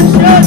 Say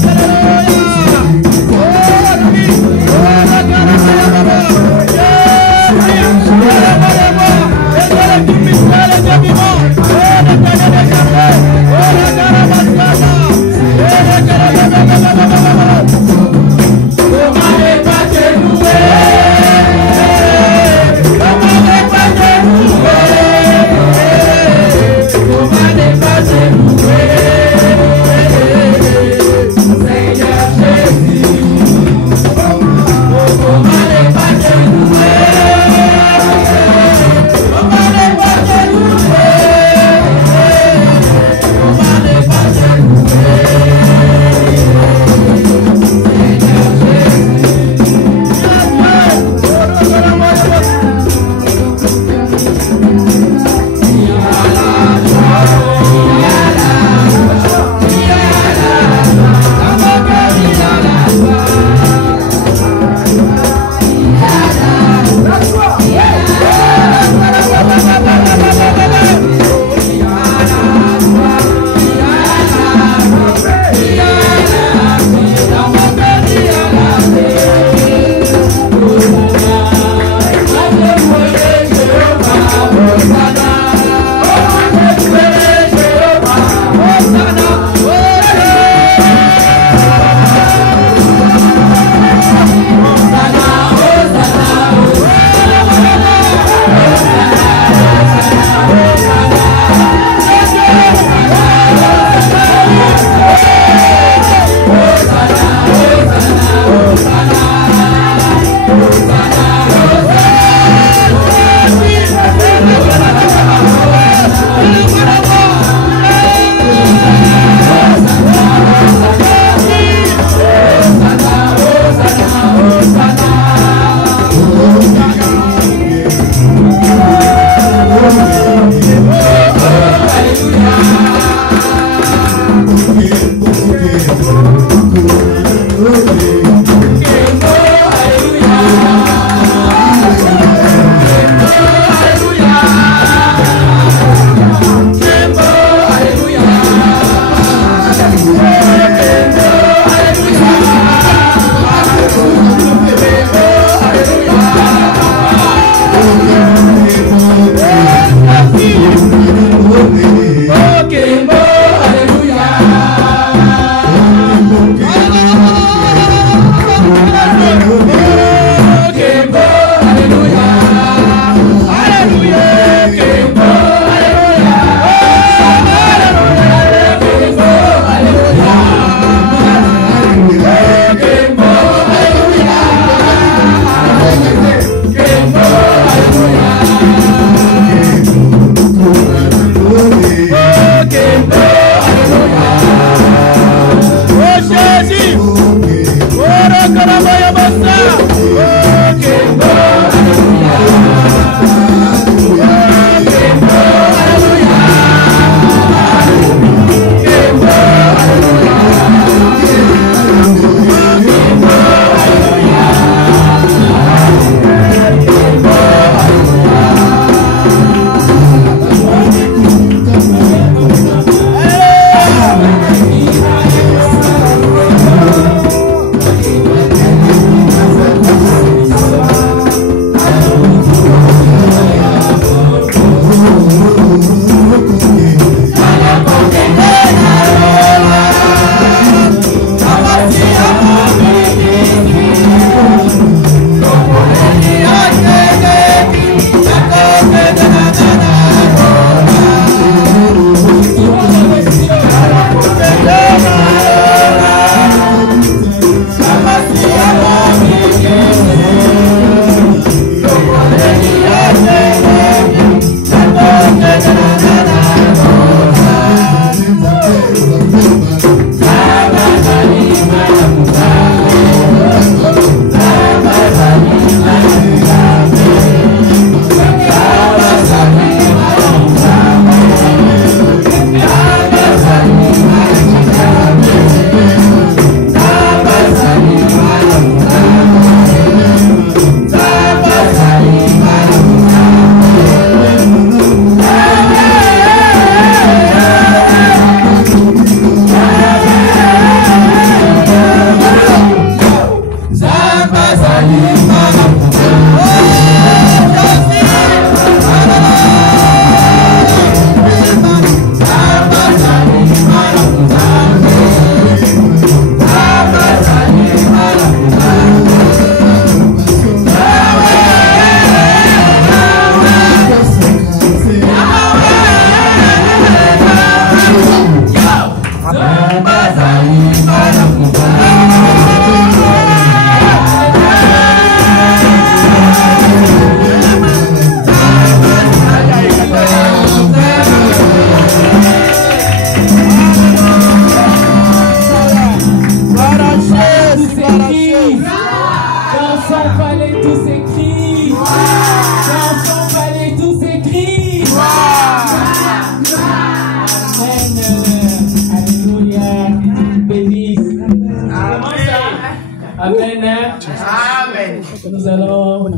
Amen. Amen. Nous allons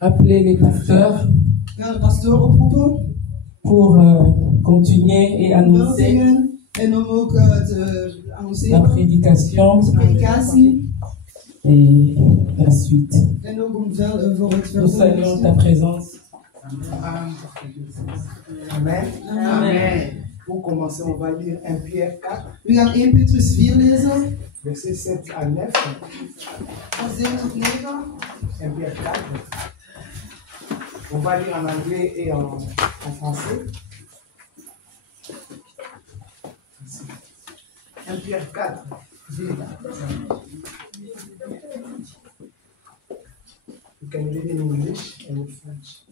appeler les pasteurs pour continuer et annoncer la prédication et la suite. Nous saluons ta présence. Amen. Amen. Pour commencer, on va lire 1 Pierre 4. We gaan 1 Petrus 4 lezen. Versets 7 à 9. Van 7 tot 9. 1 Pierre 4. On va lire en anglais et en français. 1 Pierre 4. You can read in English and in French.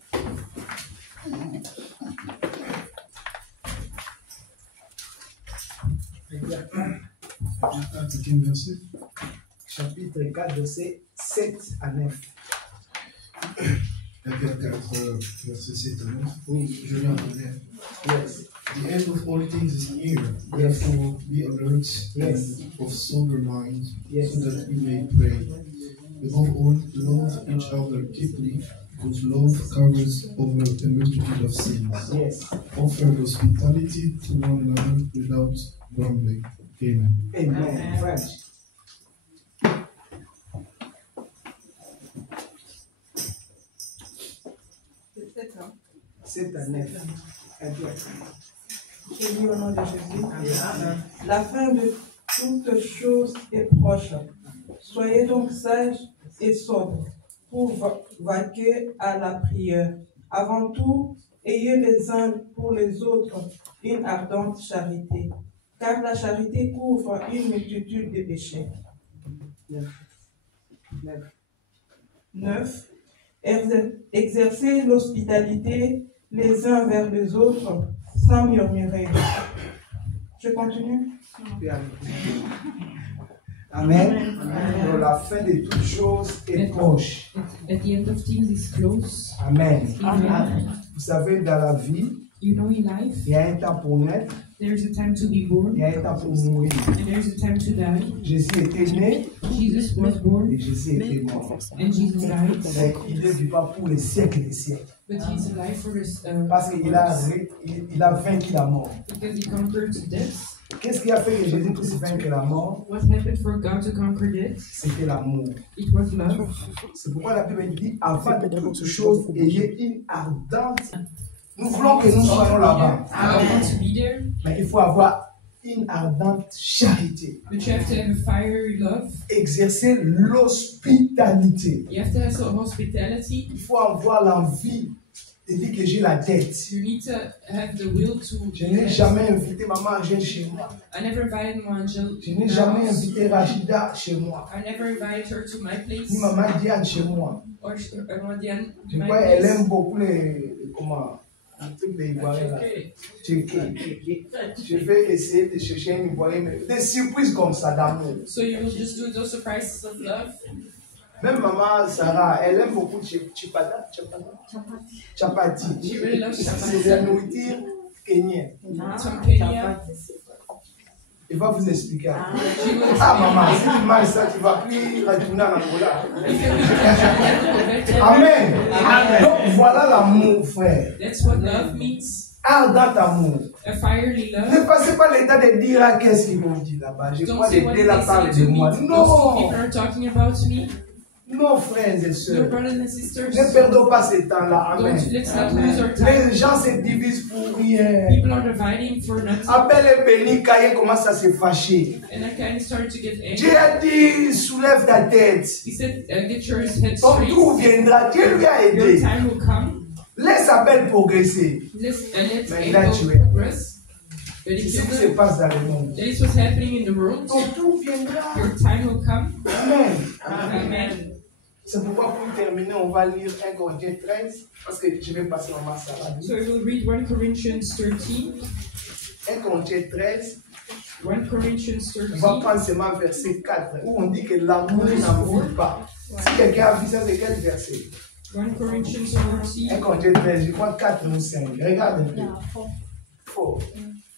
Chapitre 4, verset 7 à 9. 1 Pierre 4, verset 7 à 9. Oui. Je viens de lire. Yes. The end of all things is near. Yes. Therefore, be alert Yes. and of sober mind, Yes. so that you may pray. Above all, love each other deeply, because love covers over a multitude of sins. Yes. Offer hospitality to one another without grumbling. Amen. Amen. French. C'est à 9. Je lis au nom de Jésus. La fin de toutes choses est proche. Soyez donc sages et sobres pour vaquer à la prière. Avant tout, ayez les uns pour les autres une ardente charité, car la charité couvre une multitude de péchés. 9. Exercez l'hospitalité les uns vers les autres sans murmurer. Je continue. Amen. Donc la fin de toutes choses est proche. At the end of things is close. Amen. Amen. Vous savez, dans la vie, You know, in life, il y a un temps pour naître, there's a time to be born il y a un temps pour mourir. and there's a time to die. Jésus était né Jesus was born et Jésus était mort. and Jesus died, Mais il ne vit pas pour les siècles des siècles. but he's alive for this Parce qu'il a vaincu la mort. because he conquered death. Qu'est-ce qui a fait que Jésus puisse vaincre la mort? What happened for God to conquer death? C'était l'amour. It was love. C'est pourquoi la Bible dit, avant de toutes choses, ayez une ardente. Nous voulons que nous soyons là-bas. I want to be there, Mais il faut avoir une ardente charité. but you have to have a fiery love. Exercer l'hospitalité. You have to have some hospitality. Il faut avoir l'envie de dire que j'ai la tête. You need to have the will to. Je n'ai jamais invité maman Angèle chez moi. I never invited Angel. Je n'ai jamais invité Rachida chez moi. I never invited her to my place. Ni maman Diane chez moi. Or Diane to Je my crois qu'elle place. aime beaucoup les trucs des Ivoiriens là. Tchéké. Je vais essayer de chercher un Ivoirien, mais des surprises comme ça d'amour. So you will just do those surprises of love. Même maman Sarah, elle aime beaucoup chapati. She really loves C'est chapati. la nourriture kenyenne. It's from Kenya. Il va vous expliquer. She will Ah explain. maman, si tu manges ça, tu ne vas plus retourner en Angola. Amen. Amen. Donc voilà l'amour, frère. That's what love means. Ardent amour. A fiery love. Ne passez pas l'état de dire ah, qu'est-ce qu'ils vont dire là-bas. Je Don't crois say what que la they parle say de to me. moi. Those two Non, people are talking about me. non, frères et Your sœurs. brothers and sisters. Ne perdons pas ce temps-là. Amen. Let's not lose our time. Les gens se divisent pour rien. People are dividing for nothing. Appelle et béni, Caïn commence à se fâcher. And I kind of started to get Dieu angry. a dit, soulève ta tête. He said, get your head Ton straight. tour viendra. Dieu lui a Your aidé. time will come. Laisse Abel progresser. Let's Mais il a Abel tué. progress. But C'est he ce qui se killed him. passe dans le monde. That is what's happening in the world. Ton tour viendra. Your time will come. Amen. Amen. C'est pourquoi pour terminer, on va lire 1 Corinthiens 13, parce que je vais passer maman Sarah. So we will read 1 Corinthians 13. 1 Corinthiens 13, 1 Corinthians on va 13. prendre seulement verset 4, où on dit que l'amour n'envoie pas. Si quelqu'un a vu ça, c'est quel verset? 1 Corinthians 13. 1 Corinthiens 13, je crois 4 ou 5. Regarde un peu. 4.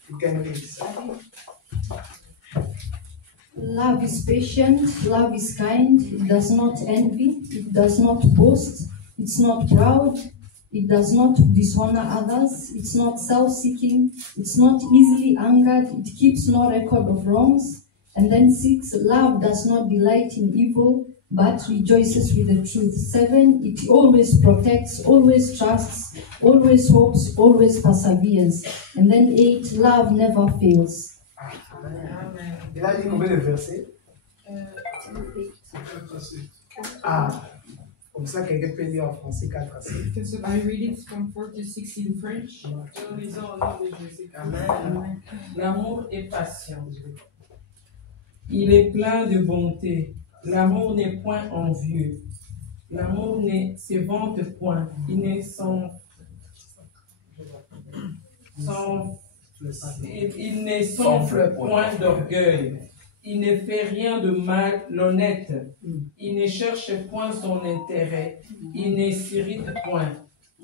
You can read ça. Love is patient, love is kind, it does not envy, it does not boast, it's not proud, it does not dishonor others, it's not self-seeking, it's not easily angered, it keeps no record of wrongs. And then 6, love does not delight in evil, but rejoices with the truth. 7, it always protects, always trusts, always hopes, always perseveres. And then 8, love never fails. Amen. Il a dit combien de versets? Ah, comme ça quelqu'un peut lire en français 4 à 6. Because I read it from 4 to 6 in French. Amen. L'amour est patient. Il est plein de bonté. L'amour n'est point envieux. L'amour ne se vante point. Il ne s'enfle point d'orgueil. Il ne fait rien de mal l'honnête. Il ne cherche point son intérêt. Il ne s'irrite point.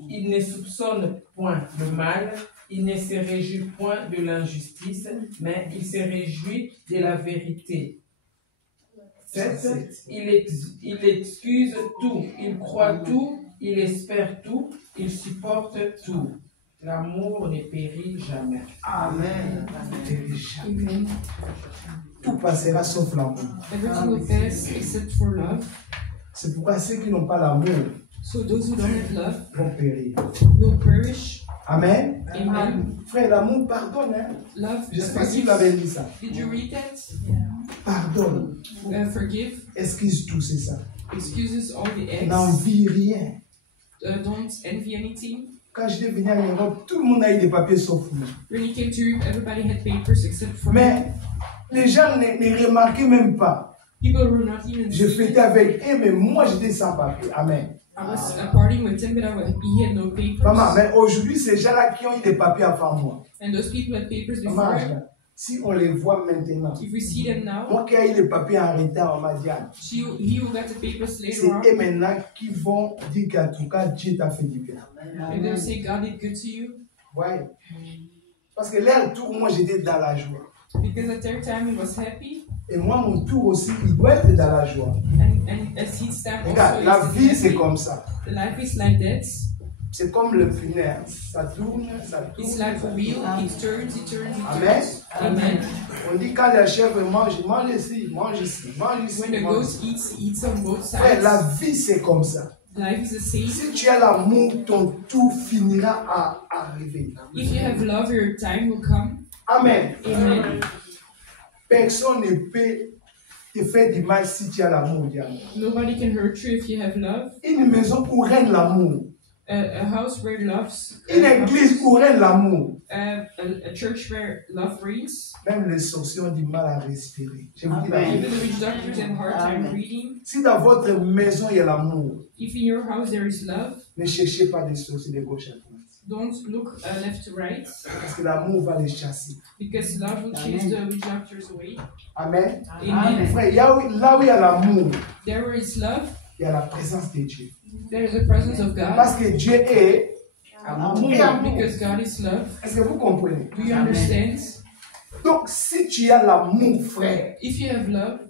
Il ne soupçonne point le mal. Il ne se réjouit point de l'injustice, mais il se réjouit de la vérité. 7. Il excuse tout. Il croit tout. Il espère tout. Il supporte tout. L'amour ne périt jamais. Amen. Amen. Tout passera sauf l'amour. Everything will pass except for love. C'est pourquoi ceux qui n'ont pas l'amour So those who don't have love vont périr. will perish. Amen. Amen. Frère, l'amour pardonne. Hein? Love Je ne sais pas si vous avez lu ça. Did you read that? Pardonne. Forgive. Excuse tout, c'est ça. Excuses all the acts. N'envie rien. Don't envy anything. Quand j'étais venu en Europe, tout le monde a eu des papiers sauf moi. When you came to Europe, everybody had papers except for me. Mais les gens ne remarquaient même pas. People were not even. Je fêtais avec eux, mais moi j'étais sans papier. Amen. I was partying with him, but he had no papers. Maman, mais aujourd'hui, ces gens-là qui ont eu des papiers avant moi. And those people had papers before. Maman, si on les voit maintenant, if we see them now, moi qui ai eu les papiers en retard, on m'a dit, he who got the papers later on. c'est eux maintenant qui vont dire qu'en tout cas, Dieu t'a fait du bien. They're going to say God did good to you. Ouais. Parce que leur tour, moi j'étais dans la joie. Because at their time he was happy. Et moi, mon tour aussi, il doit être dans la joie. And as his time Regarde, also la vie c'est comme ça. The life is like that. C'est comme le funéraire. Ça tourne, ça tourne. It's like a wheel. It turns, it turns, it Amen. turns. Amen. On dit quand la chèvre mange, mange ici, mange ici, mange ici. When the goat eats on both sides. Ouais, la vie c'est comme ça. Life is the same. Si tu as l'amour, ton tour finira à arriver. If you have love, your time will come. Amen. Amen. Personne ne peut te faire du mal si tu as l'amour. Nobody can hurt you if you have love. Une maison où règne l'amour. A house where love's. Une église où règne l'amour. A church where love reigns. Même les sorciers ont du mal à respirer. Je vous dis la Even vérité. the witch doctors have a hard time breathing. Si dans votre maison il y a l'amour, If in your house there is love, ne cherchez pas des sorciers de gauche à droite. don't look left to right, Parce que l'amour va les chasser. because love will chase the witch doctors away. Amen. Amen. Frère, là où il y a l'amour, There where is love, il y a la présence de Dieu. there is the presence of God. Parce que Dieu est amour. Et amour. Because God is love. Est-ce que vous comprenez? Do you understand? Donc, si tu as l'amour, frère, If you have love,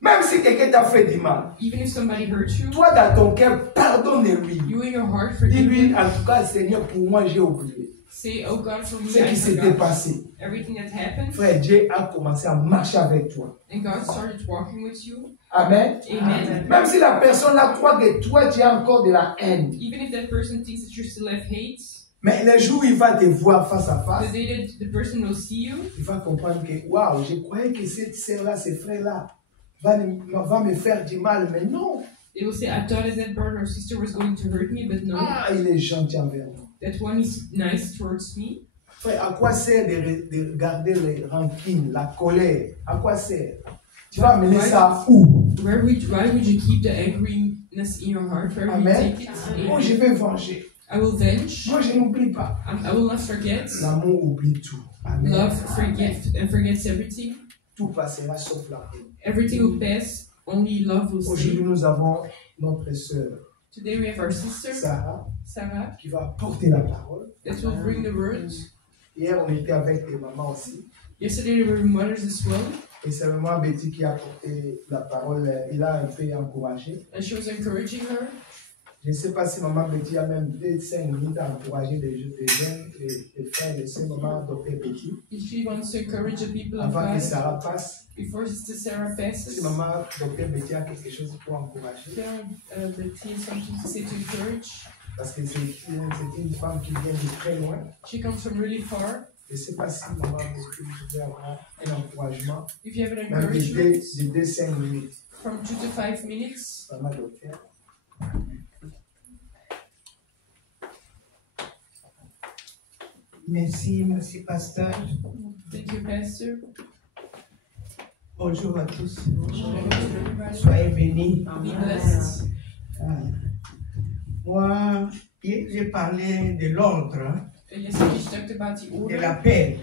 même si quelqu'un t'a fait du mal, even if somebody hurts you, toi dans ton cœur, pardonne-lui. you in your heart forgive Dis-lui, them. en tout cas, Seigneur, pour moi, j'ai oublié Say, oh God, for me, ce I qui s'était forgot passé. everything that happened. Frère, Dieu a commencé à marcher avec toi. And God started walking with you. Amen. Amen. Même si la personne là croit que toi, tu as encore de la haine. Even if that person thinks that you still have hate, Mais le jour où il va te voir face à face, the day that the person will see you, il va comprendre que, waouh, je croyais que cette sœur-là, ce frère-là, va me faire du mal, mais non. they will say, I thought that brother or sister was going to hurt me, but no, Ah, il est gentil envers moi. that one is nice towards me. Frère, à quoi sert de garder les rancines, la colère? À quoi sert? Tu vas amener ça où? Why would you keep the angriness in your heart? Where will you Amen. take it? Moi, je vais venger. I will venge. Moi, je n'oublie pas. I will not forget. L'amour oublie tout. Amen. Love forgets everything. Tout passera sauf l'amour. Everything will pass. Only love will Aujourd'hui, stay. nous avons notre sœur, Today we have our sister, Sarah, qui va porter la parole. that will bring the words. Hier, on était avec tes mamans aussi. Yesterday there were mothers as well. Et c'est vraiment Betty qui a porté la parole. Il a un peu encouragé. And she was encouraging her. Je ne sais pas si maman Betty a même 5 minutes à encourager les jeunes, les frères et sœurs, maman Dr. Betty. If she wants to encourage the people of Avant que God, Sarah passe, before Sister Sarah passes, si maman Dr. Betty a quelque chose pour encourager, there Betty has something to say to encourage. parce que c'est une femme qui vient de très loin. She comes from really far. Je ne sais pas si maman Betty pouvait avoir un encouragement, If you have an même encouragement de 2-5 minutes. from 2 to 5 minutes, Maman Docteur. Merci, merci pasteur. thank you, Pastor. Bonjour à tous. Everybody. Soyez bénis. Be blessed. Moi, hier, j'ai parlé de l'ordre, Yesterday she talked about the de order, l'appel.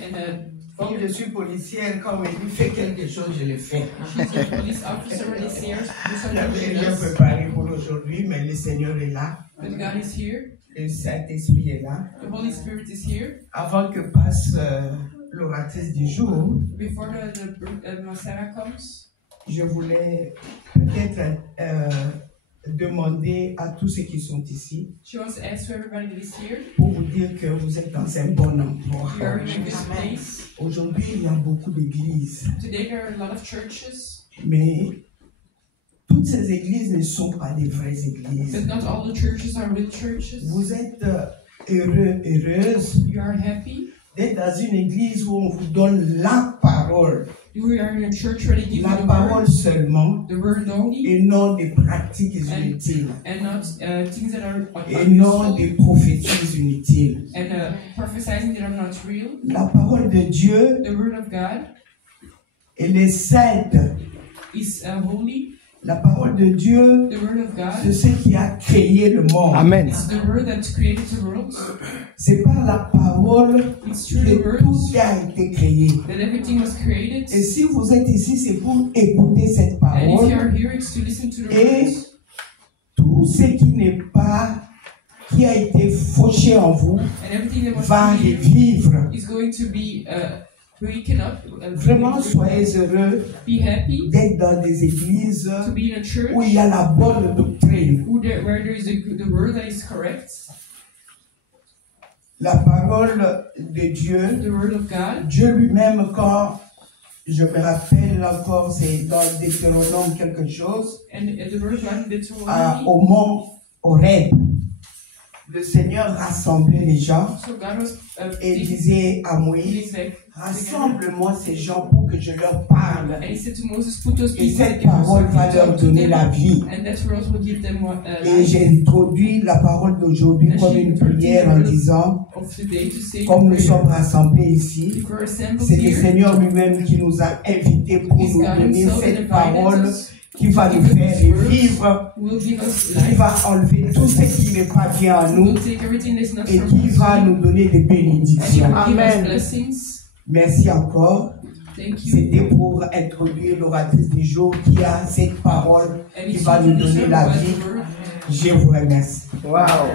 and Comme je suis policière, quand on me dit fais quelque chose, je le fais. she's a police officer and is here. Do something J'avais she rien does. préparé pour aujourd'hui, mais le Seigneur est là, But God is here. le Saint-Esprit est là. The Holy Spirit is here. Avant que passe l'oratrice du jour, Before the Sarah comes, je voulais peut-être demander à tous ceux qui sont ici she wants to ask to everybody that is here. pour vous dire que vous êtes dans un bon endroit. You are in a good place. Aujourd'hui, il y a beaucoup d'églises, Today there are a lot of churches, mais toutes ces églises ne sont pas des vraies églises. but not all the churches are real churches. Vous êtes heureux, heureuse You are happy. d'être dans une église où on vous donne la parole, You are in a church where they give you la the parole word, seulement, the word only, et non des pratiques inutiles, and not things that are et non unuseful, des prophéties inutiles. and prophesying that are not real. La parole de Dieu, The word of God elle est sainte. is holy. La parole de Dieu, The word of God c'est ce qui a créé le monde. Amen. is the word that created the world. C'est par la parole It's through the que word tout a été créé. that everything was created. Et si vous êtes ici, c'est pour écouter cette And if you parole. are here, it's to listen to the Et words. tout ce qui n'est pas, qui a été fauché en vous, And everything that was va created revivre. is going to be waken up. Vraiment, soyez heureux Be happy d'être dans des églises to be in a church où il y a la bonne doctrine. where there is the word that is correct, La parole de Dieu, the word of God. Dieu lui-même, quand je me rappelle encore, c'est dans Deutéronome quelque chose, And the word of God in Deuteronomy. au mont Horeb, le Seigneur rassemblait les gens So God was et disait à Moïse, rassemble-moi ces gens pour que je leur parle. and he said to Moses, put those Et people cette together parole so va he leur talk to donner them, la vie. and that word will give them Et life. j'ai introduit la parole d'aujourd'hui comme une prière en disant, Of today to say comme nous prayer. sommes rassemblés ici, If we're assembled c'est le here, Seigneur lui-même qui nous a invités pour it's nous God donner himself that cette invited parole us, qui va nous faire revivre, will give us qui life, va enlever tout ce qui n'est pas bien en nous will take everything that's not et from qui us, va nous donner des and he bénédictions. will give us Amen. blessings. Merci encore. Thank you. C'était pour introduire l'oratrice du jour qui a cette parole And qui it's va nous to donner deserve la by vie. the word. Je vous remercie. Wow.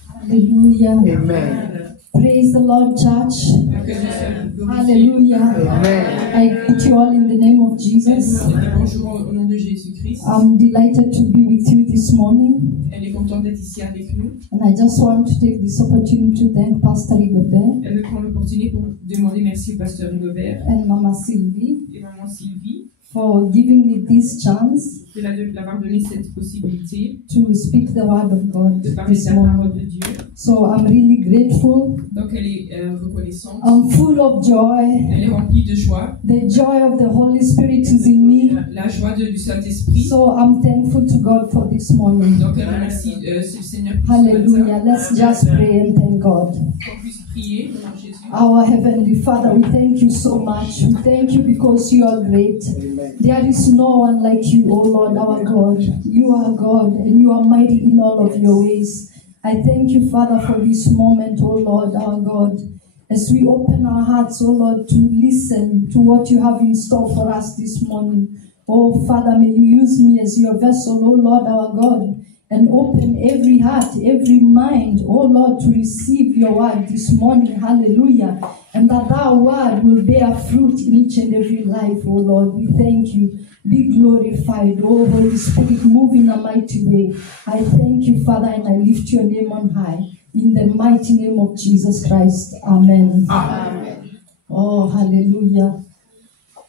Hallelujah. Amen. Praise the Lord, church. Because you said, Hallelujah. Amen. I greet you all in the name of Jesus. bonjour au nom de Jésus-Christ. I'm delighted to be with you this morning. Elle est contente d'être ici avec nous. And I just want to take this opportunity to thank Pastor Rigobert Elle veut prendre l'opportunité pour demander merci au pasteur Rigobert and Mama Sylvie et maman Sylvie for giving me this chance de l'avoir donné cette possibilité to speak the word of God de parler de this la morning. parole de Dieu. So I'm really grateful. Donc elle est reconnaissante. I'm full of joy. Elle est remplie de joie. The joy of the Holy Spirit is in me. La joie du Saint-Esprit. So I'm thankful to God for this morning. Donc elle remercie le Seigneur pour ce Hallelujah. matin. Let's just pray and thank God. Qu'on puisse prier au nom de Jésus. Our Heavenly Father, we thank you so much. We thank you because you are great. There is no one like you, O Lord, our God. You are God and you are mighty in all of your ways. I thank you, Father, for this moment, O Lord, our God. As we open our hearts, O Lord, to listen to what you have in store for us this morning. Oh, Father, may you use me as your vessel, O Lord, our God. and open every heart, every mind, oh Lord, to receive your word this morning. Hallelujah. And that word will bear fruit in each and every life, oh Lord. We thank you. Be glorified, oh Holy Spirit, move in a mighty way. I thank you, Father, and I lift your name on high. In the mighty name of Jesus Christ. Amen. Amen. Oh, hallelujah.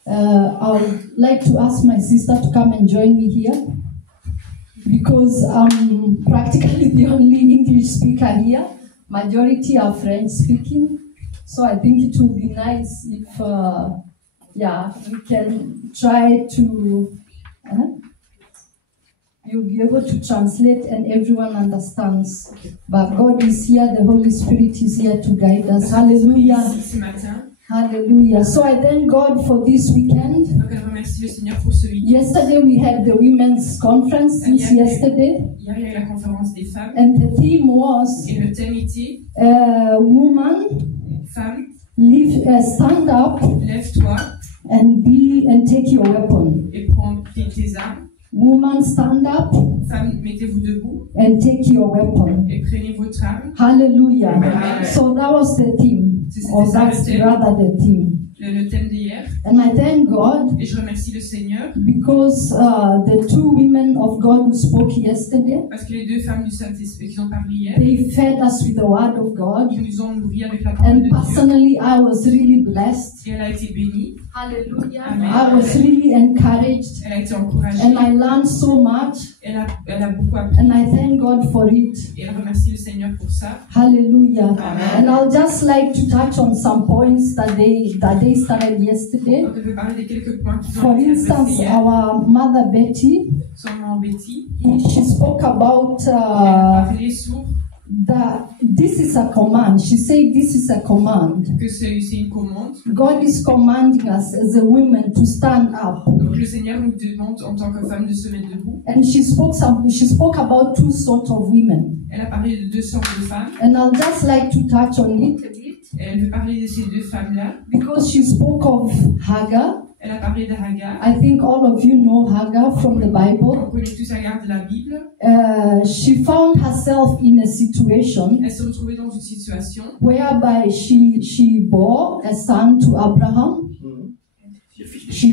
I would like to ask my sister to come and join me here, because I'm practically the only English speaker here. Majority are French speaking. So I think it would be nice if, we can try to, you'll be able to translate and everyone understands. But God is here, the Holy Spirit is here to guide us. Hallelujah. Hallelujah. So I thank God for this weekend. Donc elle remercie le Seigneur pour ce week-end. Yesterday we had the women's conference since yesterday. Hier, il y a eu la conférence des femmes. And the theme was Et le thème était woman, femme, stand up lève-toi and take your weapon. et prends tes armes. Woman, stand up Femme, mettez-vous debout and take your weapon. et prenez votre arme. Hallelujah. Amen. So that was the theme, or that's rather the theme. Le thème d'hier. And I thank God Et je remercie le Seigneur because the two women of God who spoke yesterday, parce que les deux femmes du Saint-Esprit qui ont parlé hier, they fed us with the word of God. ils nous ont nourris avec la parole de And Dieu. personally, I was really blessed. Et elle a été bénie. Hallelujah. Amen. I was really encouraged. Elle a été encouragée. And I learned so much. Elle a beaucoup appris. And I thank God for it. Et elle remercie le Seigneur pour ça. Hallelujah. Amen. And I'll just like to touch on some points that they started yesterday. Donc elle veut parler des quelques points qui For ont été instance, adressés hier. our mother Betty, Son maman Betty, she spoke about elle a parlé sur this is a command. She said this is a command. que c'est une commande. God is commanding us as a woman to stand up. Donc le Seigneur nous demande en tant que femme de se mettre debout. And she spoke about two sorts of women. Elle a parlé de deux sortes de femmes. And I'll just like to touch on it a bit. Et elle veut parler de ces deux femmes-là. Because she spoke of Hagar. Elle a parlé de Hagar. I think all of you know Hagar from the Bible. On connaît tous Hagar de la Bible. She found herself in a situation Elle se retrouvait dans une situation whereby she bore a son to Abraham. She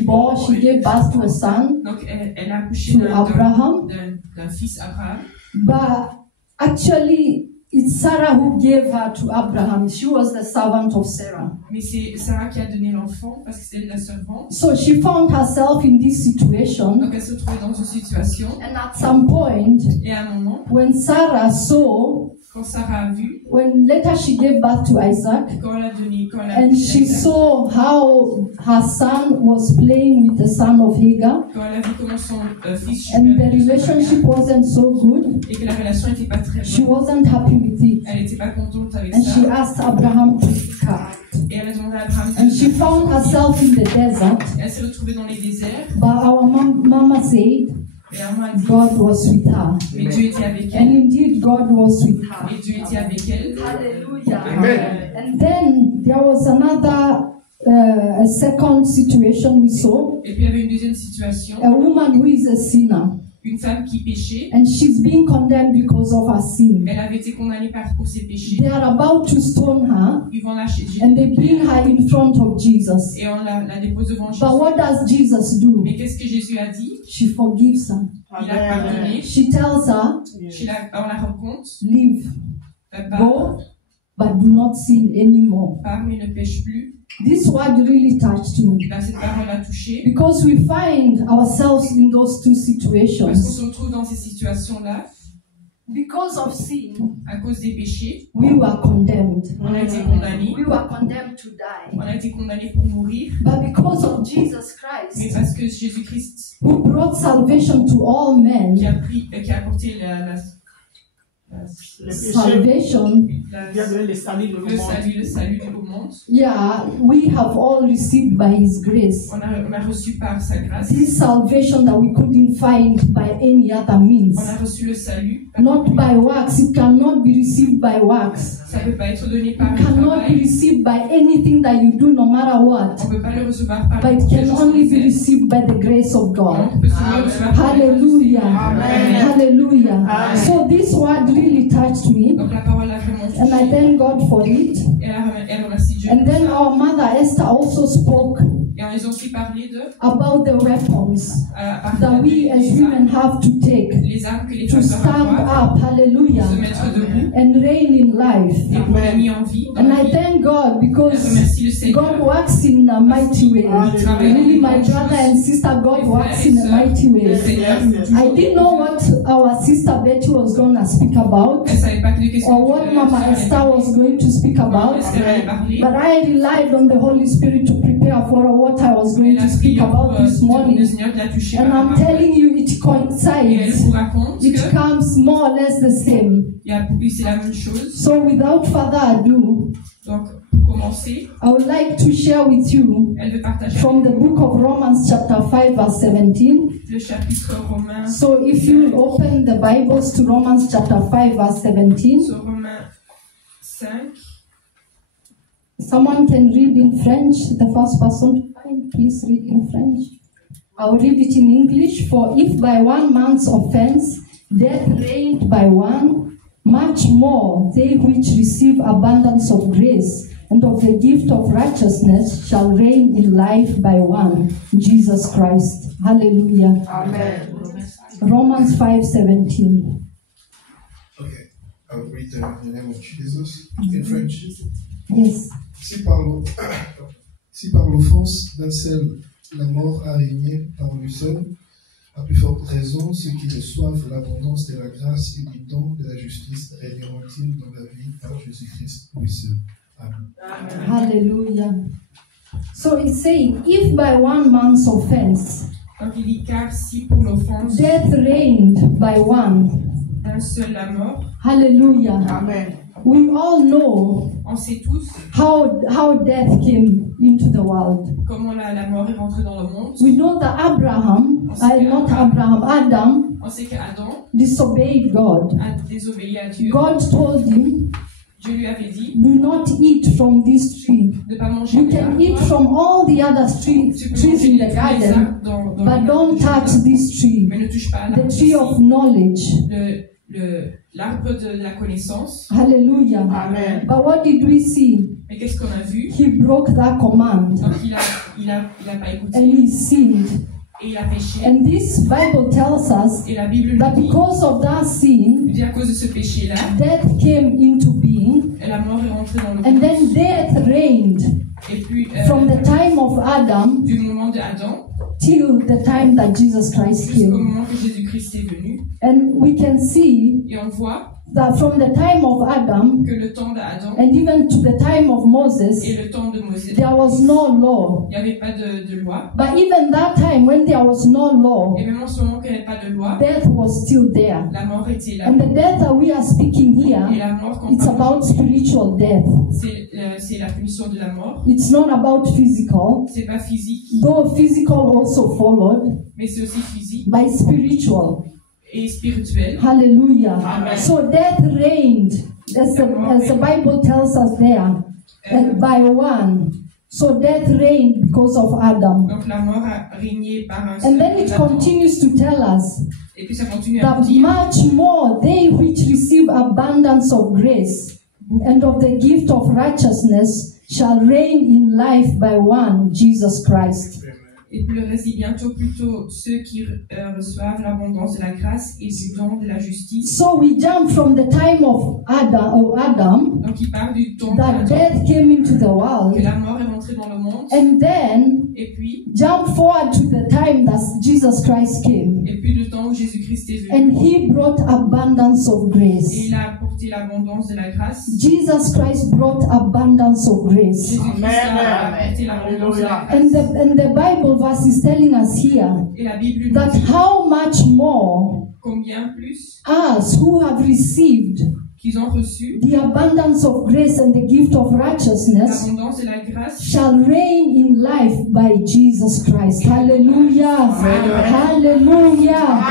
gave birth to a son donc elle a accouché to Abraham. d'un fils Abraham. But actually, it's Sarah who gave her to Abraham. She was the servant of Sarah. Mais c'est Sarah qui a donné l'enfant parce que c'était la servante. So she found herself in this situation. Donc elle se retrouvait dans une situation. And at some point, Et à un moment, when Sarah saw, quand Sarah a vu, when later she gave birth to Isaac, quand elle a donné, and she saw how her son was playing with the son of Hagar, quand elle a vu comment son fils jouait and the avec son relationship Hagar, wasn't so good, et que la relation n'était pas très she bonne, wasn't happy with it. elle n'était pas contente avec And she ça. asked Abraham to pick her. Et elle a demandé à Abraham And she found herself in the desert. Elle s'est retrouvée dans les déserts. But our mama said Et maman a dit, God was with her. mais Dieu était avec And elle. indeed, God was with her. Et Dieu était avec elle. Hallelujah. Amen. And then there was another, a second situation we saw. Et puis il y avait une deuxième situation. A woman who is a sinner. Une femme qui péchait. And she's being condemned because of her sin. Elle avait été condamnée pour ses péchés. They are about to stone her. Ils vont lâcher Jésus. And they bring her in front of Jesus. Et on la dépose devant Jésus. But what does Jesus do? Mais qu'est-ce que Jésus a dit? She forgives her. Il a pardonné. She tells her, On la rencontre. leave, Pars, go, but do not sin anymore. pars, mais ne pêche plus. This word really touched me. Là, cette parole a touché. Because we find ourselves in those two Parce qu'on situations. se retrouve dans ces situations-là. Because of sin, À cause des péchés, we were condemned. on a été condamnés. We were condemned to die. On a été condamnés pour mourir. But because of Jesus Mais Christ, parce que Jésus-Christ who brought salvation to all men, qui a apporté salvation. Le salut au monde. Yeah, we have all received by His grace. On a reçu par sa grâce. This salvation that we couldn't find by any other means. On a reçu le salut. Not by works. It cannot be received by works. Ça peut pas être donné par It le cannot be travail. received by anything that you do, no matter what. On peut pas le recevoir par But it can only be received by the grace of God. Hallelujah. Hallelujah. So this word really touched me, Donc la parole a vraiment touché. and I thank God for it. Elle remercie Dieu. And then our mother Esther also spoke Et ils ont aussi parlé de about the weapons à partir that we as women have to take les armes que les to femmes doivent stand avoir, up, hallelujah, se mettre debout and reign in life. et pour les mis en vie. Dans And la I vie. thank God Elle because remercie le Seigneur. God works in a mighty way. Really, my brother and sister, God works in a mighty Le way. Seigneur I didn't know what our sister Betty was going to speak about, Elle savait pas que les questions or what Mama Esther was going to speak about, Esther allait parler. but I relied on the Holy Spirit to prepare for what I was going Elle a to speak prié pour about this le morning. Seigneur de la toucher And par la I'm parole. telling you, it Et elle coincides. vous raconte It que comes more or less the same. c'est la même chose. So without further ado, Donc, pour commencer, I would like to share with you elle veut partager from the book of Romans chapter 5 verse 17. le chapitre romain, So if you open the Bibles to Romans chapter 5 verse 17, sur Romains 5. someone can read in French. The first person to find, please read in French. I'll read it in English. For if by one man's offense death reigned by one, much more they which receive abundance of grace and of the gift of righteousness shall reign in life by one, Jesus Christ. Hallelujah. Amen. Romans 5:17. Okay, I'll read in the name of Jesus in French. Yes. Si par l'offense d'un seul, la mort a régné par lui seul, à plus forte raison, ceux qui reçoivent l'abondance de la grâce et du don de la justice régneront-ils dans la vie par Jésus-Christ lui seul. Amen. Hallelujah. So it's saying, if by one man's offense Donc il dit car si pour l'offense death reigned by one, d'un seul la mort, hallelujah. Amen. We all know on sait tous how death came into the world. comment la mort est rentrée dans le monde. We know that Adam On sait qu'Adam disobeyed God. a désobéi à Dieu. God told him, Dieu lui avait dit do not eat from this tree. de ne pas manger You de can l'arbre. eat from all the other Tu peux trees manger in de the tous les garden, arbres dans but le don't jardin, touch this tree, mais ne touche pas à the l'arbre tree of knowledge. l'arbre de la connaissance. Hallelujah. Amen. But what did we see? Mais qu'est-ce qu'on a vu? He broke that command Donc il a pas écouté and he sinned. et il a péché. And this Bible tells us Et la Bible that nous dit, because of that sin, à cause de ce péché-là, death came into being, la mort est rentrée dans le and monde. then death reigned Et puis from the time of Adam du moment d'Adam till the time that Jesus Christ jusqu'au came. moment que Jésus-Christ est venu. And we can see Et on voit that from the time of Adam que le temps d'Adam and even to the time of Moses, et le temps de Moïse, there was no law. il n'y avait pas de loi. But even that time when there was no law, Et même en ce moment qu'il n'y avait pas de loi, death was still there. la mort était là. And the death that we are speaking Et here, la mort, quand it's on parle about spiritual death. c'est la punition de la mort. It's not about physical, C'est pas physique, though physical also followed, mais c'est aussi physique by spiritual. et spirituel. Hallelujah. Amen. So death reigned, as the Bible tells us there, and by one. So death reigned because of Adam. Donc la mort a régné par un seul And then it Adam. continues to tell us Et puis ça continue à that dire much more they which receive abundance of grace and of the gift of righteousness shall reign in life by one, Jesus Christ. et puis le reste dit bientôt plutôt ceux qui reçoivent l'abondance de la grâce et du don de la justice. So we jump from the time of Adam, Donc il parle du temps that d'Adam, death came into the que world, la mort est rentrée dans le monde, and then et puis jump forward to the time that Jesus Christ came, le temps où Jésus-Christ est venu. and he brought abundance of Et grace. il a apporté l'abondance de la grâce. Jesus Christ brought abundance of grace. Jésus-Christ a apporté l'abondance de la grâce. And the Bible verse is telling us here Et la Bible nous that dit how much more Combien plus us who have received qu'ils ont reçu the abundance of grace and the gift of righteousness l'abondance de la grâce shall reign in life by Jesus Christ. Hallelujah. Hallelujah.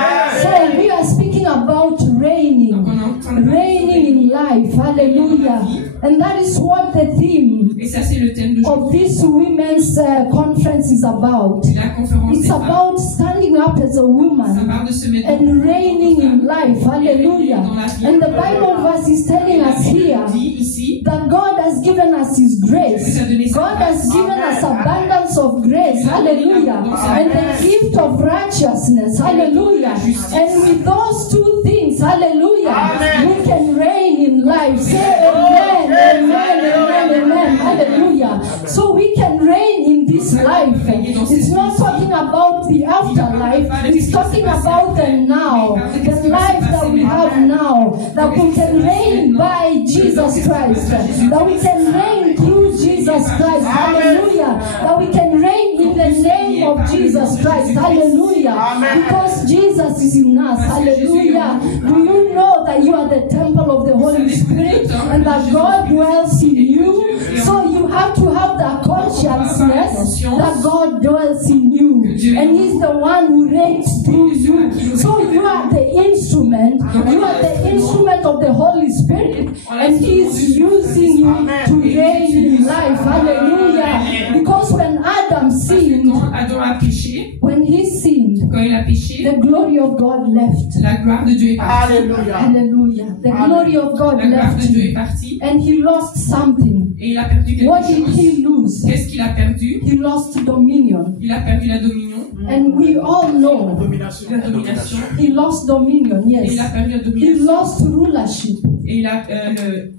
So we are speaking about reigning. Donc on est en train de Reigning in life. Hallelujah. And that is what the theme Et ça c'est le thème de of this women's conference is about. la conférence des It's femmes. about standing up as a Ça woman parle de se mettre and reigning in life. Hallelujah. And the Bible verse is telling us here dit ici that God has given us His grace. God has given us abundance of grace. Hallelujah. And the gift of righteousness. Hallelujah. And with those two things, hallelujah, we can reign in life. Say amen, amen, amen, amen. Hallelujah. So we can reign in this life. It's not talking about the afterlife. It's talking about the now. The life that we have now. That we can reign by Jesus Christ. That we can reign through Jesus Christ. Hallelujah. That we can reign in the name of Jesus Christ. Hallelujah. Because Jesus is in us. Hallelujah. Do you know that you are the temple of the Holy Spirit and that God dwells in you? So you have to have that consciousness that God dwells in you. And He's the one who reigns through you. So you are the instrument. You are the instrument of the Holy Spirit. And He's using you to reign in life. Hallelujah. Because when Adam sinned, quand Adam a péché, when he sinned, quand il a péché, the glory of God left. la gloire de Dieu est partie. Hallelujah. The glory of God La gloire left de Dieu est him. partie And he lost something. et il a perdu What quelque did chose. he lose? Qu'est-ce qu'il a perdu? He lost dominion. Il a perdu la dominion. And we all know La domination. he lost dominion, Et il a yes. perdu la He domination. lost rulership. Et il a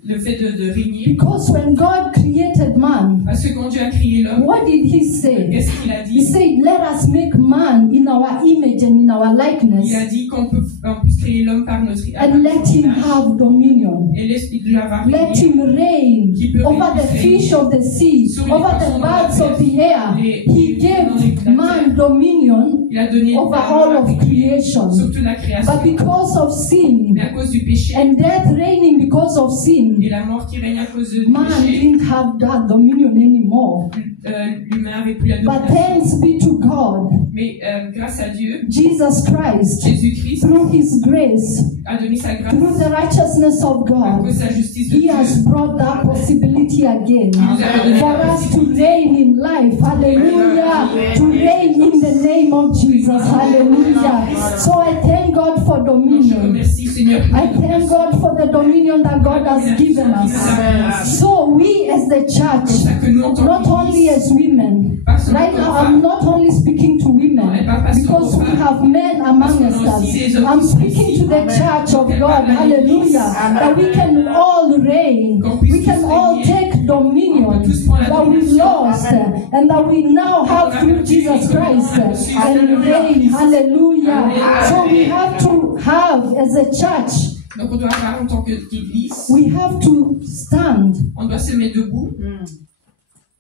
le fait de régner. Because when God created man, Parce que quand Dieu a créé l'homme, what did he say? qu'est-ce qu'il a He dit? said, let us make man in our image and in our likeness Il a dit qu'on puisse créer l'homme par notre and let him image. have dominion. Et il lui avoir Let régné. him reign Qui peut over the régner fish of the sea, sur les over the poissons de la birds of terre. the air. He gave man dominion Il a donné over la all of sur creation. toute la création. But because of sin Mais à cause du péché and death reigning because of sin, et la mort qui règne à cause du man péché, didn't have that dominion anymore. l'humain n'avait plus la But domination. thanks be to God, Mais grâce à Dieu, Jesus Christ, Jésus-Christ through His grace, a donné sa grâce through the righteousness of à God, cause de sa justice de He Dieu. has brought that possibility again for us to reign in life. Hallelujah. To reign in the name of Jesus. Hallelujah. So I thank God for Je dominion. remercie Seigneur pour I thank God for the dominion that God has given us. So we as the comme church, ça que nous en tant not only qu'Église, as women, pas seulement right comme now I'm not only speaking to women because we have men among us. I'm speaking to the church of God. Hallelujah. That we can all reign. We can all take dominion that we lost and that we now have through Jesus Christ and reign. Hallelujah. So we have to have as a church, donc on doit avoir en tant qu'Église, we have to stand on doit se mettre debout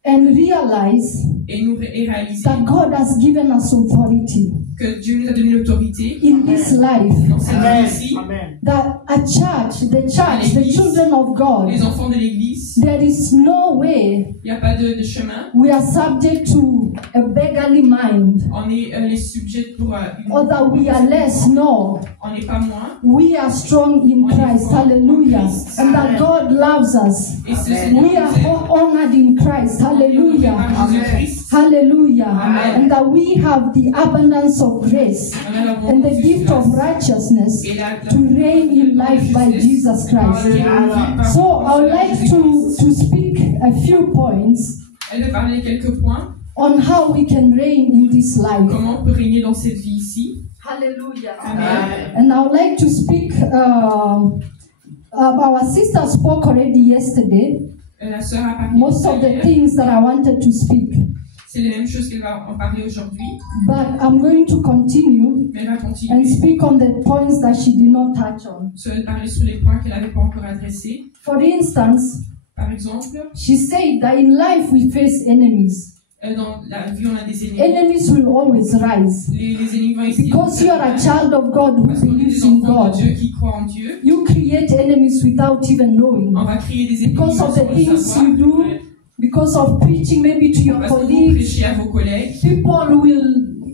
and realize et réaliser that God has given us authority que Dieu nous a donné l'autorité in this life. dans cette vie ici. That a church, the children of God, Les enfants de l'Église, there is no way il n'y a pas de chemin. we are subject to a beggarly mind On est les sujets pour or that we are less. No, on n'est pas moins. we are strong in Christ. Hallelujah. And that God loves us. Et ce Seigneur We are honored in Christ. Hallelujah. par Jésus-Christ. Hallelujah. Amen. And that we have the abundance of grace On a la and the volonté gift of righteousness et to reign in life by Jesus Christ. So I would like to speak a few points Elle veut parler quelques points. on how we can reign in this life. Comment on peut régner dans cette vie ici. Hallelujah. Amen. And I would like to speak, our sister spoke already yesterday, La sœur a parlé. most of the things that I wanted to speak. C'est les mêmes choses qu'elle va en parler aujourd'hui, But I'm going to continue mais elle va and continuer speak on the points that she did not touch on. de parler sur les points qu'elle n'avait pas encore adressés. For instance, Par exemple, she said that in life we face enemies. Dans la vie, on a des ennemis. Enemies will always rise. Les ennemis vont essayer Because you are a child of God who parce qu'on est believes des in enfants God. de Dieu qui croient en Dieu. You create enemies without even knowing. On va créer des ennemis Because of sans the le things savoir. you do, because of preaching maybe to your Parce que vous colleagues, prêchez à vos collègues. people will,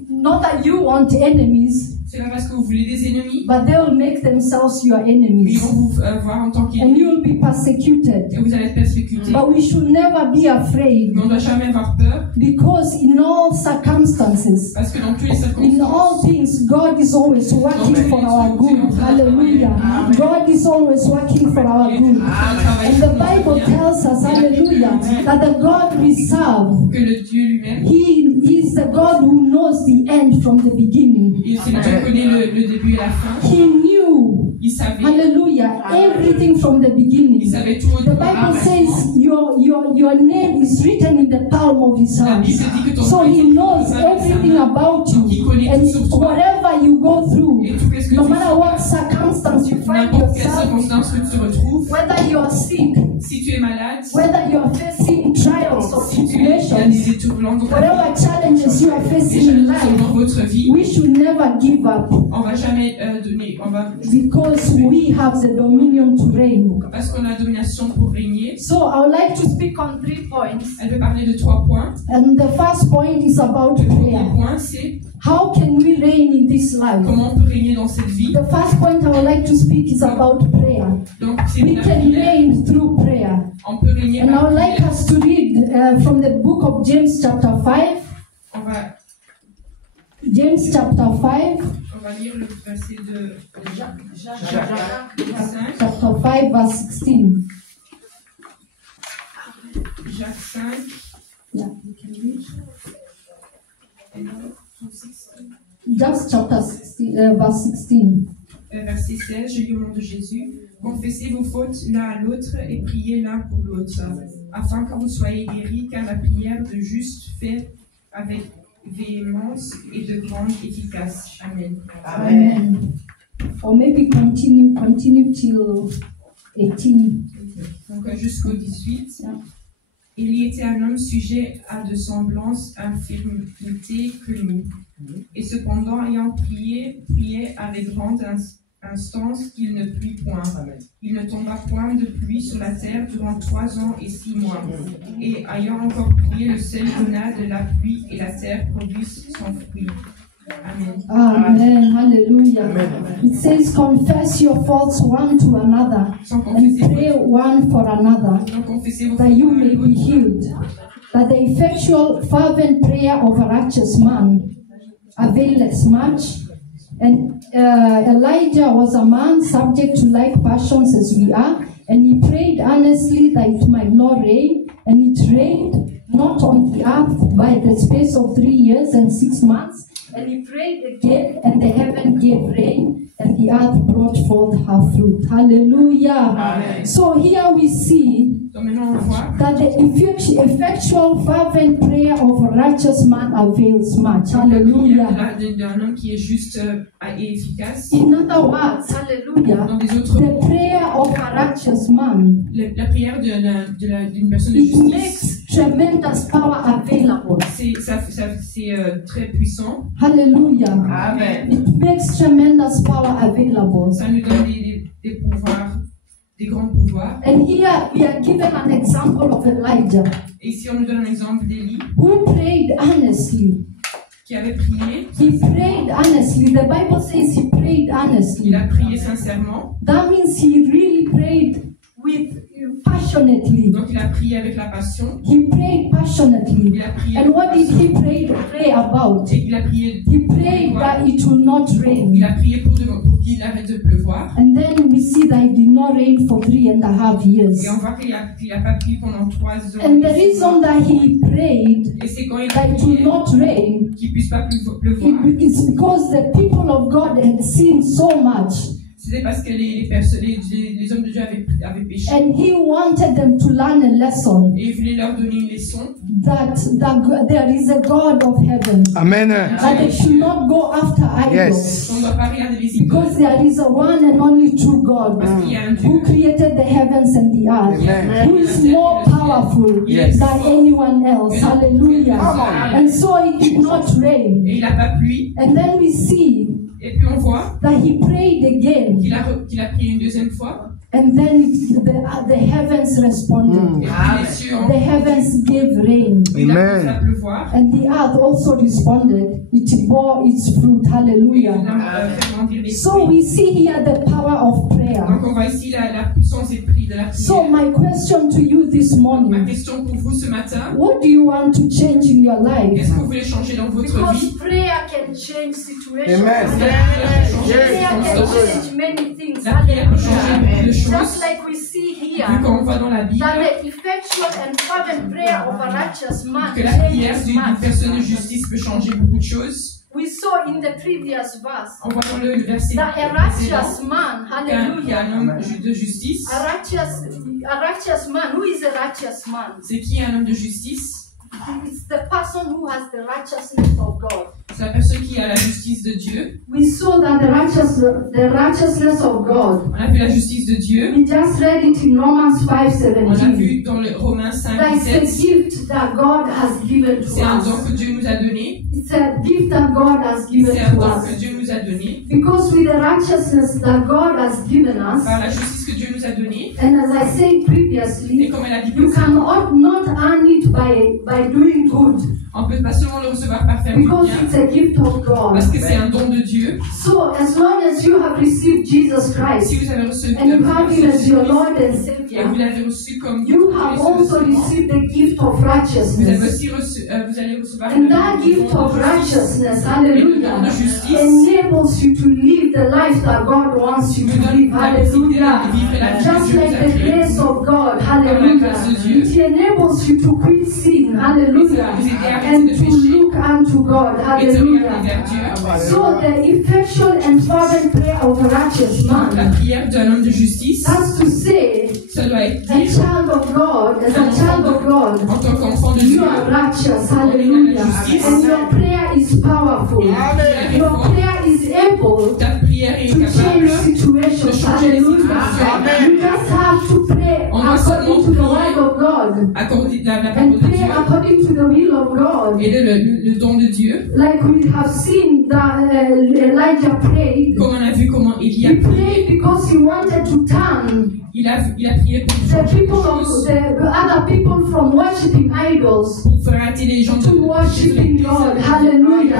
not that you want enemies, C'est pas parce que vous voulez des ennemis, but they will make themselves your mais ils enemies. vont vous voir en tant And qu'ennemis you will be persecuted. et vous allez être persécutés. But we should never be afraid, Mais on ne doit jamais avoir peur because in all circumstances, parce que dans toutes les in all circonstances, things, God is always working for our good. Hallelujah. God is always working for our good. And the Bible tells us, hallelujah, that the God we serve, que le Dieu lui-même, He is the God who knows the end from the beginning. c'est le Dieu qui connaît le début et la fin. He knew, Il savait, hallelujah, everything from the il beginning. savait tout. The Bible says your name is written in the palm of His La hand. Bible dit que ton So nom He est knows écrit dans everything sa main. about Donc, il you. connaît And tout sur toi. whatever you go through, Et tout ce que no tu matter fais, what circumstance you find n'importe quelle yourself, circonstance que tu te retrouves, whether you are sick, si tu es malade, whether you are facing trials or si tu as situations, des turbulences dans ta vie, whatever challenges you are des facing in challenges life, dans votre vie, we should never give up, on va jamais donner, because we have the dominion to reign. parce qu'on a la domination pour régner. So I would like to speak on 3 points. Elle veut parler de 3 points. And the first point is about Le premier prayer. point, c'est How can we reign in this life? comment on peut régner dans cette vie. The first point I would like to speak is about prayer. Donc, c'est We la can prière. reign through prayer. On peut régner And I par would like prière. us to read from the book of James chapter 5. On va James chapter 5, lire le verset de Jacques 5. chapter 5 verse 16. Jacques 5. Yeah, you can read. And now, 16. Just chapter 16, verse 16. Verset 16, je lis au nom de Jésus. Confessez vos fautes l'un à l'autre et priez l'un pour l'autre, afin que vous soyez guéris, car la prière de juste fait avec véhémence et de grande efficace. Amen. Amen. Or maybe continue till 18. Donc jusqu'au 18. Yeah. Il y était un homme sujet à de semblances infirmités que nous. Et cependant, ayant prié avec grande instance qu'il ne pluie point. Il ne tomba point de pluie sur la terre durant 3 ans et 6 mois. Et ayant encore prié, le ciel donna de la pluie et la terre produit son fruit. Amen. Amen. Hallelujah. It says, confess your faults one to another and pray one for another, that you may be healed. That the effectual, fervent prayer of a righteous man availeth much. And Elijah was a man subject to like passions as we are, and he prayed earnestly that it might not rain, and it rained not on the earth by the space of 3 years and 6 months. And he prayed again, and the heaven gave rain, and the earth brought forth her fruit. Hallelujah. Amen. So here we see that the effectual, fervent prayer of a righteous man avails much. Hallelujah. D'un homme qui est juste et efficace. In other words, hallelujah, Dans des autres the prayer of a righteous man, la prière d'une personne de it justice, makes tremendous power available. c'est très puissant. Hallelujah. Amen. It makes tremendous power available. Ça nous donne des pouvoirs, des grands pouvoirs. And here we are given an example of Elijah, Et ici, on nous donne un exemple d'Élie who prayed earnestly. qui avait prié. He prayed earnestly. The Bible says he prayed earnestly. Il a prié sincèrement. That means he really prayed passionately. Donc, il a prié avec la passion. He prayed passionately. Il a prié. And what did he pray about? Et il a prié. He prayed that it will not rain. Il a prié pour qu'il arrête de pleuvoir. And then we see that it did not rain for 3.5 years. Et on voit qu'il a pas plu pendant 3 ans. And the reason that he prayed Et c'est quand il a that it will prié not rain, qu'il puisse pas pleuvoir. it's because the people of God had seen so much. C'était parce que les hommes de Dieu avaient péché. And he wanted them to learn a lesson Et il voulait leur donner une leçon. that there is a God of heaven. Amen. That they should not go after idols. Yes. On ne doit pas regarder les idoles. Because there is a one and only true God Parce qu'il y a un who Dieu created the heavens and the earth, Amen. who is more powerful Yes. than anyone else. Hallelujah. And so it did not rain. et il n'a pas plu. And then we see Et puis on voit that he prayed again. qu'il a prié une deuxième fois. And then the heavens responded. Et puis les cieux ont The heavens gave rain. il a commencé Amen. à pleuvoir. And the earth also responded. It bore its fruit. Et il Hallelujah. a fait grandir les So fruits. we see here the power of prayer. Donc on voit ici la puissance des prix de la So prière. my question to you this Ma morning, question pour vous ce matin, what do you want to change in your life? qu'est-ce que vous voulez changer dans votre Because vie? prayer can change situations. Amen. Prayer can change many things. La prière peut changer Hallelujah. beaucoup de Just choses. like we see Vu here, qu'on voit dans la Bible that the effectual and fervent prayer of a righteous man que la prière changes d'une much. personne de justice peut changer beaucoup de choses. We saw in the previous verse On voit dans le verset that a précédent righteous man, qu'un hallelujah, homme de justice. a righteous man. Who is a righteous man? C'est qui un homme de justice? It's the person who has the righteousness of God. C'est la personne qui a la justice de Dieu. We saw that the righteousness of God. On a vu la justice de Dieu. We just read it in Romans On l'a 5:17. vu dans le Romains 5, That it's a 17. gift that God has given to C'est un don us. que Dieu nous a donné. It's a gift that God has given C'est un to don que us. Dieu nous a donné. Because with the righteousness that God has given us, Par la justice que Dieu nous a donnée. and as I said Et previously, comme elle a dit you précédemment, cannot not earn it by doing good, on ne peut pas seulement le recevoir par faire du because bien, it's a gift of God. parce que c'est un don de Dieu. So as long as you have received Jesus Si Christ vous avez reçu and you have Him as your Lord and et vous Savior, l'avez reçu comme you have also received the gift of vous avez righteousness. aussi reçu, vous allez recevoir And le that don gift de of justice. righteousness, Et le don hallelujah, de justice enables you to live the life that God wants you vous to donne live, la possibilité hallelujah. de vivre la vie que Just Dieu like vous a the créée. grace of God, grâce de hallelujah. Dieu. It enables you to quit sin, hallelujah, vous aider à arrêter and de to pécher look unto God, et de regarder hallelujah. vers Dieu. So the effectual and fervent prayer of a righteous La man, prière d'un homme de justice, that's to say, ça doit être a dire child of God, as a child of God, en tant qu'enfant de you Dieu, are righteous, hallelujah, and your prayer is powerful. Your prayer is able ta prière est to change capable situations, hallelujah. You just have to pray according to the word of God d'accorder la parole and de pray Dieu according to the will of God. et le don de Dieu. Like we have seen that Elijah prayed. Comme on a vu comment Élie a He prié, prayed because he wanted to turn il a prié pour the changer les people of choses, the other people from worshiping idols pour faire arrêter les gens to de worshiping God. Hallelujah.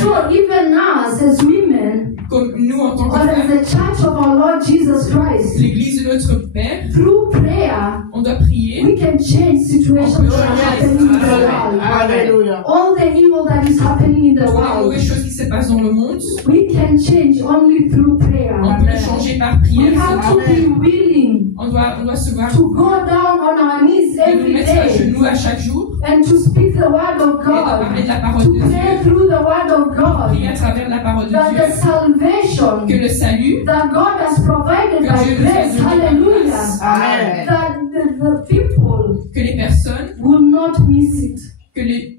So even us as women, comme nous en tant or que as femmes, the church of our Lord Jesus Christ, l'église de notre Père, through prayer, on doit prier. we can change situations that are happening in the world. Hallelujah. All the evil that is happening in the Toutes les world, mauvaises choses qui se passent dans le monde, we can change only through prayer. on peut les changer par We prière. have to be willing On doit se voir to go down on our knees et nous every mettre à day genoux à chaque jour and to speak the word of et de God, parler de la parole to de pray Dieu, through the word of God, prier à travers la parole de that the Dieu, que salvation le salut that God has provided que by Dieu nous a grace, donné par hallelujah, grâce, Amen. that the people que les personnes, will not miss it, que les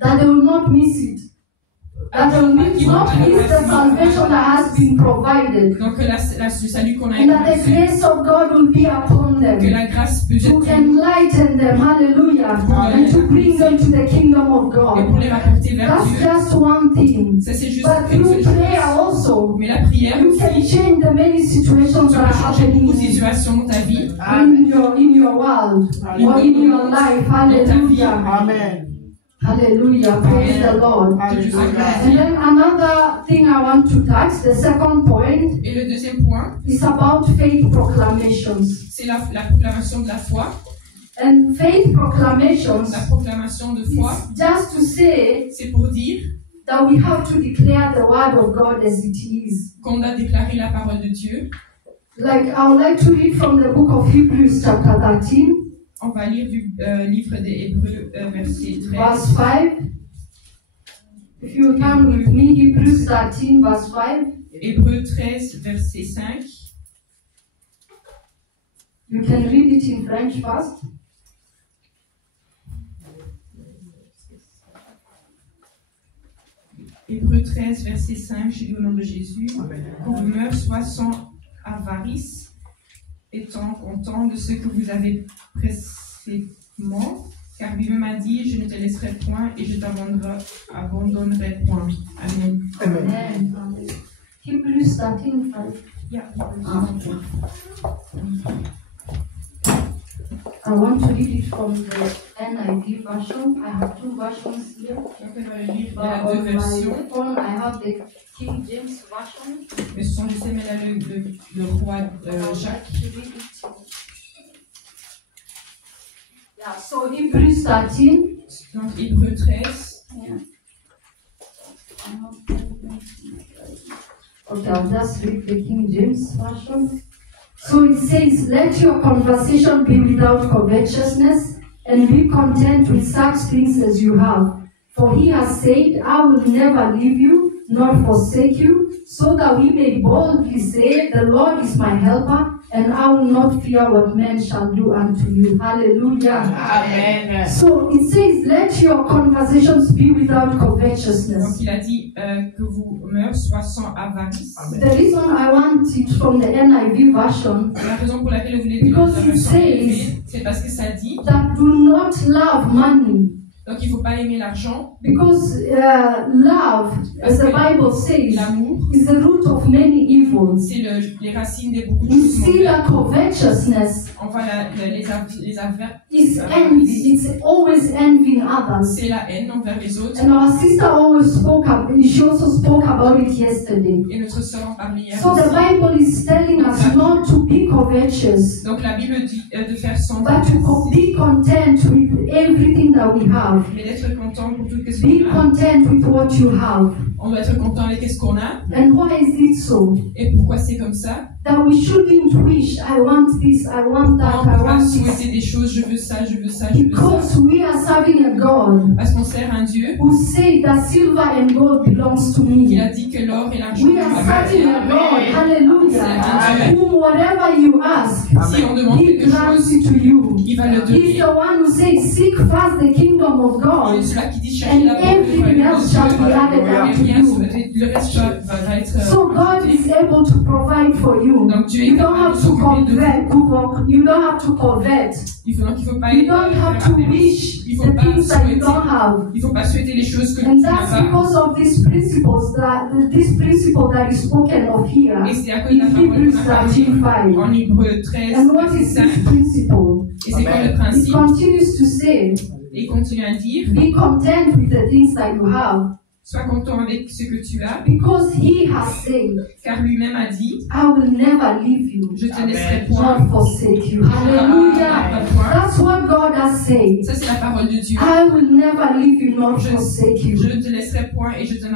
that they will not miss it, that they will not miss the salvation that has been provided, donc le salut qu'on a and that the reçu, grace of God will be upon que them, la grâce peut to être enlighten them, hallelujah, and to bring them to the kingdom of et pour God. les rapporter vers That's Dieu. just one thing. Ça c'est juste But une through seule prayer chose. also, Mais la prière you can aussi, change the many situations ça that peut are changer happening beaucoup de situations dans ta vie, in your world or in your life. Hallelujah. Amen. Hallelujah. Praise the Lord. Hallelujah. And then another thing I want to touch, the second point, Et le deuxième point, is about faith proclamations. c'est la proclamation de la foi. And faith proclamations La proclamation de foi, is just to say c'est pour dire that we have to declare the word of God as it is. qu'on doit déclarer la parole de Dieu. Like I would like to read from the book of Hebrews chapter 13, On va lire du livre des Hébreux, verset 13. verse 5. If you can with me, Hebrews 13, verse 5. Hébreux 13, verset 5. You can read it in French first. Hébreux 13, verset 5, je lis au nom de Jésus. Que vous meurent soit sans avarice, étant content de ce que vous avez précédemment, car lui-même a dit, je ne te laisserai point et je t'abandonnerai point. Amen. Amen. Hebrews 13, 5. Yeah. Okay. I want to read it from the NIV version. I have two versions here. Il y But a deux on versions. my phone, I have the King James version. Mais ce sont justement là le roi Jacques. Yeah, so Hebrews 13. Donc Hébreux 13. Yeah. Okay, I'll just read the King James version. So it says, let your conversation be without covetousness, and be content with such things as you have. For he has said, I will never leave you, nor forsake you, so that we may boldly say, the Lord is my helper, and I will not fear what men shall do unto you. Hallelujah. Amen. So it says, let your conversations be without Donc covetousness. il a dit que vos mœurs soient sans avarice. The reason I want it from the NIV version, La raison pour laquelle vous voulez lire Because la it version says- élevée, c'est parce que ça dit, that do not love money. donc il ne faut pas aimer l'argent, Because love, as the Bible says, l'amour, is the root of many evils. c'est les racines de beaucoup de We choses see mauvaises. that covetousness On voit les affaires, is envy. It's always envying others. c'est la haine envers les autres. And our sister always she also spoke about it yesterday. Et notre sœur en parlait hier So the aussi. Bible is telling us not to be covetous, Donc la Bible dit de faire sans but to be content with everything that we have. mais d'être content pour tout ce Be qu'on a. content with what you have. On doit être content avec ce qu'on a. And why is it so? Et pourquoi c'est comme ça? That we shouldn't wish, I want this, I want that, On ne I peut pas want this. souhaiter des choses, je veux ça, je veux ça, je veux ça. Because we are serving a God Parce qu'on sert un Dieu who said that silver and gold belongs to qui me. a dit que l'or et l'argent We are serving a God, hallelujah, whom whatever you ask, Si on demande He quelque grants chose, it to you. il va le He's donner. the one who says, seek first the kingdom of Il God, est celui qui dit chercher and la paix du everything royaume else de shall Dieu. be added Et unto rien, you. le reste va être. So God is able to provide for you. Donc Dieu est You don't capable de have to s'occuper de vous. covet. You don't have to covet. Il faut pas You don't have to wish il the faut pas things that you souhaiter. don't have. Il faut pas souhaiter les choses que tu And n'as that's pas. because of these principles this principle that is spoken of here Et c'est à cause de in la parole Hebrews qu'on a parlé 13:5. en Hébreux 13, And what verset is 5. this principle? Et c'est quoi le It principe? continues to say, Et il continue à dire, be content with the things that you have, sois content avec ce que tu as, because He has said, car lui-même a dit, I will never leave you, je te laisserai point. nor forsake you. Hallelujah. That's what God has said. Ça c'est la parole de Dieu. I will never leave you nor forsake you. Je ne te laisserai point et je So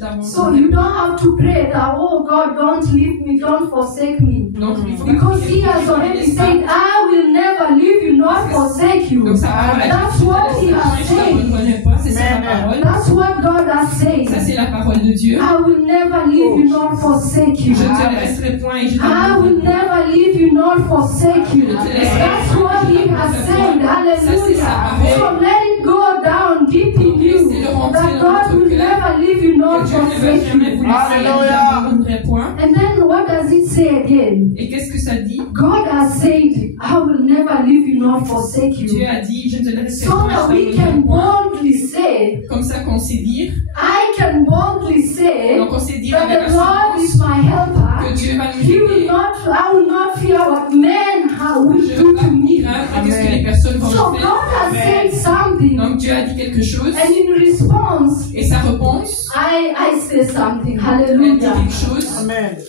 t'abandonnerai. you don't have to pray that, oh God, don't leave me, don't forsake me. Donc il faut pas Because prier He pour has que tu ne already laisses pas. said, I will never leave you nor forsake you. Donc sa parole a That's dit, what je He te laisserai has point et je said. t'abandonnerai pas. C'est ça la parole. That's what God has said. Ça c'est la parole de Dieu. I will never leave you nor forsake you. Je te laisserai point et je I will t'abandonnerai pas. never leave you nor forsake you. That's what He has said. Hallelujah. So let it go down deep in you that God will never leave you nor Que Dieu ne va forsake jamais you. vous laisser et ne vous abandonnerai point. And then what does it say again? Et qu'est-ce que ça dit? God has said, I will never leave you nor forsake Dieu you. a dit, je ne te laisserai So point that et we je can t'abandonnerai point. boldly say, Comme ça qu'on sait dire, I can boldly say donc on sait dire that avec the Lord assurance is my helper. que Dieu va He nous will aider. I will not fear what men will Je ne do veux pas to me. craindre qu'est-ce que les personnes vont So me God faire. has said something, Donc Dieu a dit quelque chose and in response, et sa réponse, I say something. elle dit Hallelujah. quelque chose.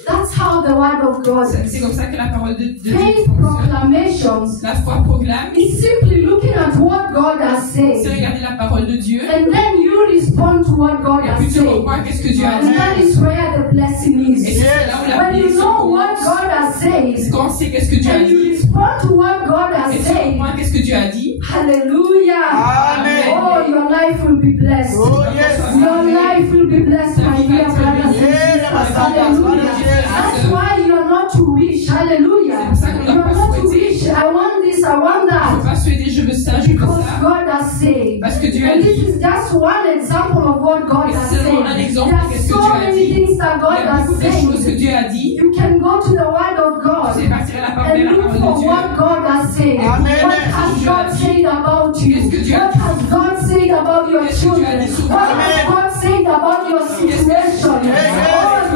That's how the word of God C'est comme ça que la parole de Dieu faith fonctionne. proclamations La foi proclame, is simply looking at what God has c'est said, regarder la parole de Dieu and then you respond to what God et has puis tu said. revois qu'est-ce que Dieu a And dit. that is where the blessing Et is. c'est là où la When you bénédiction know what commence. God has said, Quand on sait qu'est-ce que Dieu a and you dit respond to what God et has tu said, revois qu'est-ce que Dieu a dit, hallelujah. Amen. Oh, your life will be blessed. Oh, yes. Your life life will be blessed, my dear brothers and sisters. Hallelujah. That's why you are not to wish. Hallelujah. You are not to wish. I want this, I want that. Pas souhaiter, je veux ça, je veux Because ça. God has said. Parce que Dieu a And this dit. is just one example of what God has said. Seulement un exemple There de are ce que so Dieu a many dit. things that Il God y a has beaucoup de choses que said. Dieu a dit. You can go to the Word of God C'est partir à la parole de and la look parole for de Dieu. what God has said. Amen. What has God said about you? Qu'est-ce que Dieu a What dit? has God said about your Qu'est-ce que Dieu a children? dit sur What toi? has God said about your situation? Oh,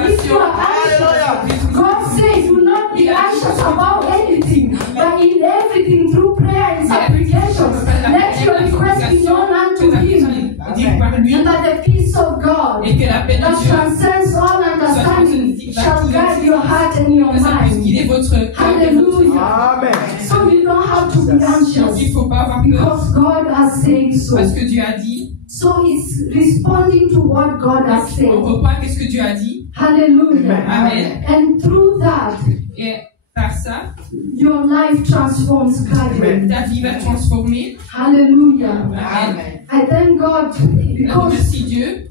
if you are anxious, God said, do not be anxious about anything, but in everything through prayer and supplications, let your request be known unto Him. Dire par lui And that the peace of God et que la paix de that Dieu transcends all understanding shall guide your heart and your ça puisse mind. guider votre cœur et votre Hallelujah. Amen. So you don't have to be Donc anxious il ne faut pas avoir peur because God has said so. parce que Dieu a dit. So it's responding to what God has On said. reprend qu'est-ce que Dieu a dit. Hallelujah. Amen. And through that, Et par ça, your life transforms gradually. ta vie va transformer. Hallelujah. Amen. I thank God Je because remercie Dieu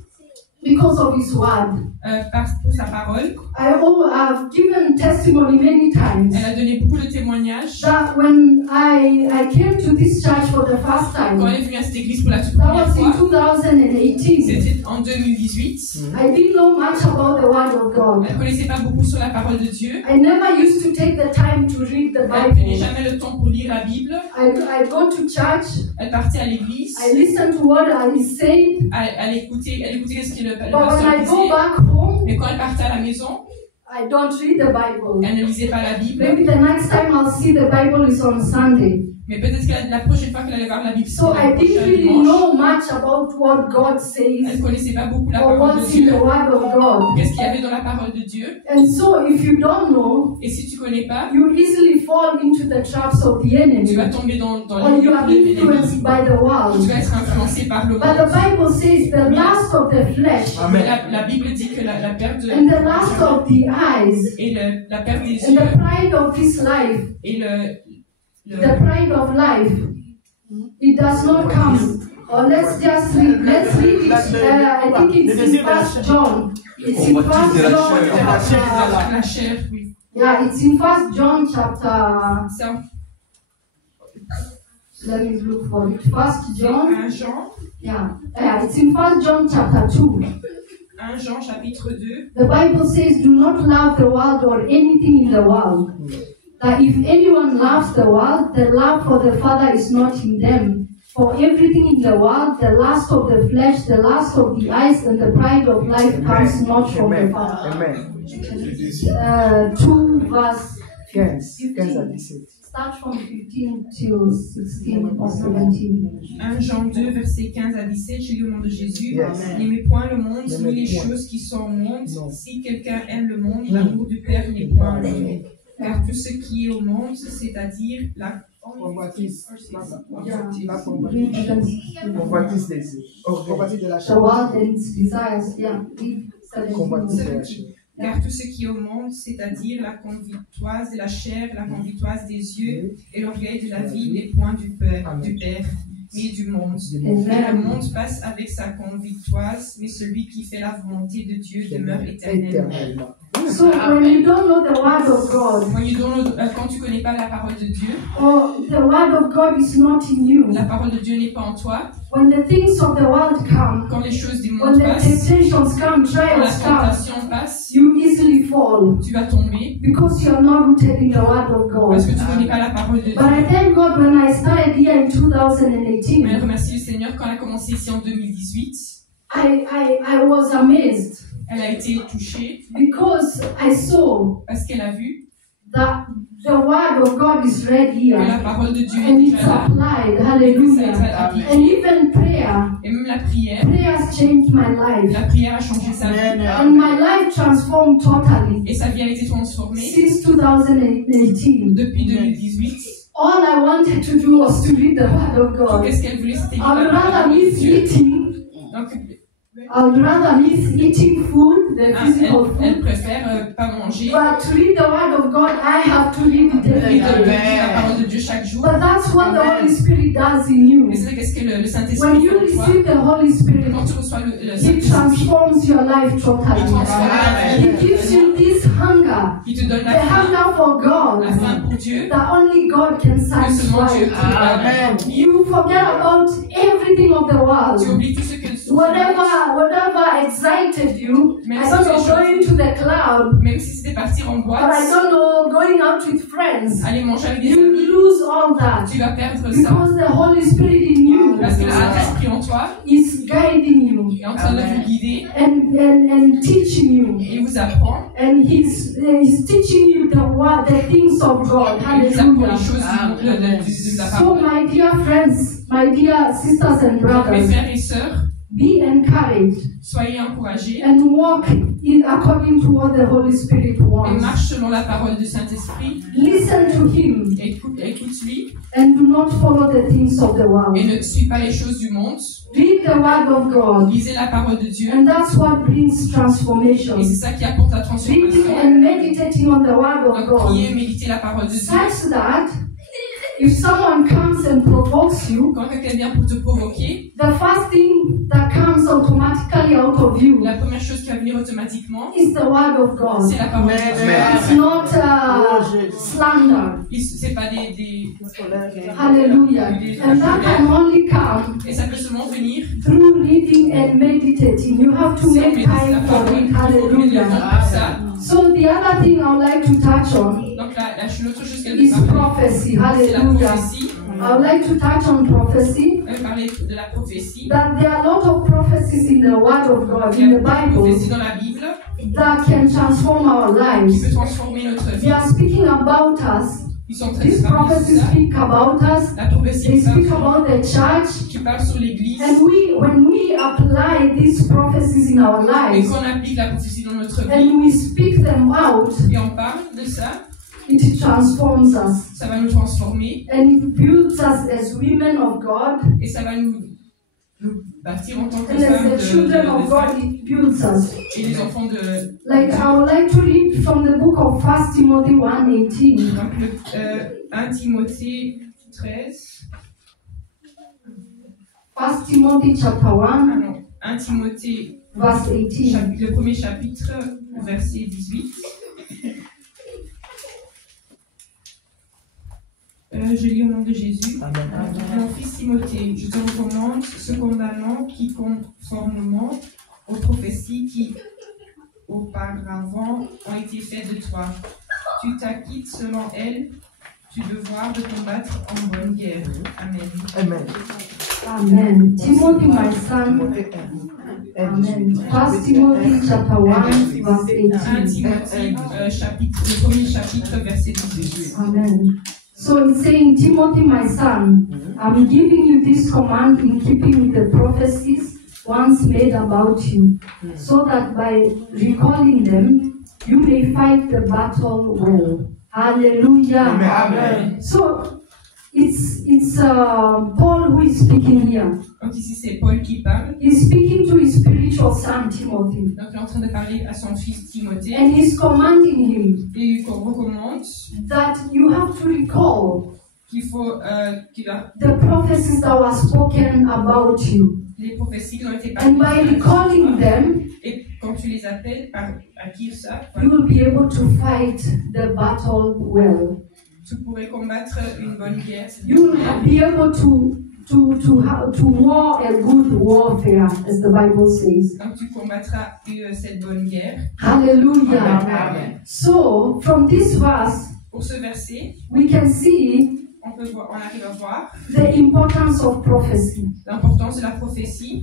of His word. pour sa parole. I've given testimony many times Elle a donné beaucoup de témoignages. that when I came to this church for the first Quand time, elle est venue à cette église pour la toute that première was in fois, 2018. c'était en 2018. I didn't know much about the word of God. Elle ne connaissait pas beaucoup sur la parole de Dieu. I never used to take the time to read the Elle ne prenait Bible. jamais le temps pour lire la Bible. I go to church, Elle partait à l'église. I listen to what is said, Elle écoutait ce que le but when pasteur I go disait. back home, Mais quand elle partait à la maison, I don't read the Bible. elle ne lisait pas la Bible. Maybe the next time I'll see the Bible is on Sunday. Mais peut-être que la prochaine fois qu'elle allait voir la Bible, So I c'était didn't le really dimanche. know much about what God Elle says ne connaissait pas beaucoup la or parole de what's in Dieu. the Word of God. Qu'est-ce qu'il y avait dans la parole de Dieu? And so if you don't know, Et si tu ne connais pas, you easily fall into the traps of the tu enemy, vas tomber dans or les you are influenced by the Tu world. vas être influencé par le But the monde. Bible says the lust of the flesh Mais la Bible dit que la perte de and the lust of the eyes et la perte des and the yeux pride of this life, et the pride of life, it does not come. Or let's just read. Let's read it. I think it's in 1 John. It's in 1 John. la chair, oui. Yeah, it's in 1 John chapter. Ça, Let me look for it. 1 John. 1 Jean, Yeah, it's in 1 John chapter 2. 1 Jean chapitre 2. The Bible says, "Do not love the world or anything in the world. That if anyone loves the world, the love for the Father is not in them. For everything in the world, the lust of the flesh, the lust of the eyes, and the pride of life comes not from the Father." Amen. 2 verse 15 à 17. start from 15 till 16 or 17. 1 Jean 2, versets 15 à 17, je lis au nom de Jésus. Yes. N'aimez point le monde, N'aimez ni les point. choses qui sont au monde. Non. Si quelqu'un aime le monde, l'amour du Père n'est point en lui. Car tout ce qui est au monde, c'est-à-dire la Convoitise. Read Convoitise des yeux. Convoitise de la the chair. world and its desires. Yeah, read 17. Convoitise de la chair. Car tout ce qui est au monde, c'est-à-dire la convoitise de la chair, la convoitise des yeux et l'orgueil de la vie n'est point du Père, mais du monde. Et le monde passe avec sa convoitise, mais celui qui fait la volonté de Dieu demeure éternellement. So when you don't know the word of God, Quand tu ne connais pas la parole de Dieu, or the word of God is not in you, la parole de Dieu n'est pas en toi, when the things of the world come, quand les choses du when monde the passent, temptations come, quand la trials come, tentation passe, you easily fall tu vas tomber because you are not rooted in the word of parce que God. tu ne connais pas la parole de Dieu. But I thank God when I started here in 2018, Mais remercie le Seigneur quand elle a commencé ici en 2018. I was amazed Elle a été touchée because I saw parce qu'elle a vu that the word of God is read que la here parole de Dieu and est it's déjà là. applied. Ça a Hallelujah. été appliqué. And even prayer, Et même la prière, prayers changed my life. la prière a changé sa vie. And my life transformed totally Et sa vie a été transformée since 2018. depuis 2018. All I wanted to do was to read the word of Donc, God. qu'est-ce qu'elle voulait? C'était lire I'd la rather parole de miss Dieu. eating. Donc, I'd rather miss eating food, the physical elle food. préfère pas manger. But to read the word of God, I have to read it every Et de day. lire la parole de Dieu chaque jour. But that's what the Holy Spirit does in you. Mais c'est qu'est-ce que le When Saint-Esprit you fait en toi? receive the Holy Spirit, Quand tu reçois le He Saint-Esprit, transforms your life Il totally. transforme ta vie. He gives you this hunger, Il te donne the la faim, hunger for God, la faim pour Dieu, that only God can que seulement satisfy. Dieu peut. You forget about everything of the Tu world. oublies tout ce que Whatever excited you, Même I si don't c'est know, chaud. going to the club, Même si c'était partir en or boîte, I don't know, going out with friends, aller manger avec des you amis, lose all that. tu vas perdre ça. Because the Holy Spirit in you Parce que le Saint-Esprit en toi is guiding you est en train de vous guider and teaching you. et il vous apprend. And he's teaching you the things of God. Il vous apprend les Hallelujah. choses de la So parole. my dear friends, my dear sisters and Mes brothers, frères et sœurs, be encouraged soyez encouragés and walk in according to what the Holy Spirit et wants. marche selon la parole du Saint-Esprit. Listen to him Écoute-lui and do not follow the things of the world. et ne suis pas les choses du monde. Read the word of God, Lisez la parole de Dieu and that's what brings transformation. et c'est ça qui apporte la Reading transformation. and meditating on the word of Donc God, priez, méditez la parole de Dieu. such that if someone comes and provokes you, Quand quelqu'un vient pour te provoquer, the first thing that comes automatically out of you la première chose qui va venir automatiquement, is the word of God. c'est la parole de Dieu. It's not slander. C'est pas des... Hallelujah. And that can only come Et ça peut seulement venir through reading and meditating. You have to si on make médite la time for parole. it. Il faut mettre le temps Hallelujah. pour ça. So the other thing I would like to touch on Donc l'autre chose qu'elle is veut parler, prophecy. c'est la Hallelujah. prophétie. I would like to touch on prophecy. Elle veut parler de la prophétie. That there are a lot of prophecies in the Word of God, Il y in a the beaucoup de Bible, prophéties dans la Bible that can transform our qui lives. peut transformer notre They vie. are speaking about us. Ils sont très These parlent de prophecies ça. speak about us. La prophétie They qui parle, speak about the church. qui parle sur l'Église. And when we apply these prophecies in our Et lives, qu'on applique la prophétie dans notre vie and we speak them out, et on parle de ça, it transforms us. ça va nous transformer And it builds us as women of God. et ça va nous bâtir en tant que And femmes as the children of God, it builds us. et les enfants de... Like I would like to read from the book of 1 Timothy 1:18. Donc le 1 Timothée 13. 1 Timothy chapter 1, Ah non, 1 Timothée, verse 18. le premier chapitre, verset 18. Je lis au nom de Jésus. Mon fils Timothée, je te recommande cependant qui conformément aux prophéties qui auparavant ont été faites de toi. Tu t'acquittes selon elles du devoir de combattre en bonne guerre. Amen. Amen. Amen. Timothy, my son. Amen. 1 Timothy chapter 1, verse 1 18. Timothée, le premier chapitre, verset 18. Amen. So it's saying, Timothy, my son, I'm giving you this command in keeping with the prophecies once made about you, so that by recalling them, you may fight the battle well. Hallelujah. Amen. So it's Paul who is speaking here. Donc ici c'est Paul qui parle. He's speaking to his spiritual son Timothy, Donc il est en train de parler à son fils Timothée and he's commanding him et il recommande that you have to recall qu'il faut qu'il a the prophecies that were spoken about you. les prophéties qui ont été And by parlées. recalling them, Et quand tu les appelles par acquis ça, you will be able to fight the battle well. tu pourrais combattre une bonne guerre. You will be able to war a good warfare, as the Bible says. Donc tu combattras cette bonne guerre. Hallelujah. Amen. So, from this verse, Pour ce verset, we can see on arrive à voir the importance of prophecy. l'importance de la prophétie.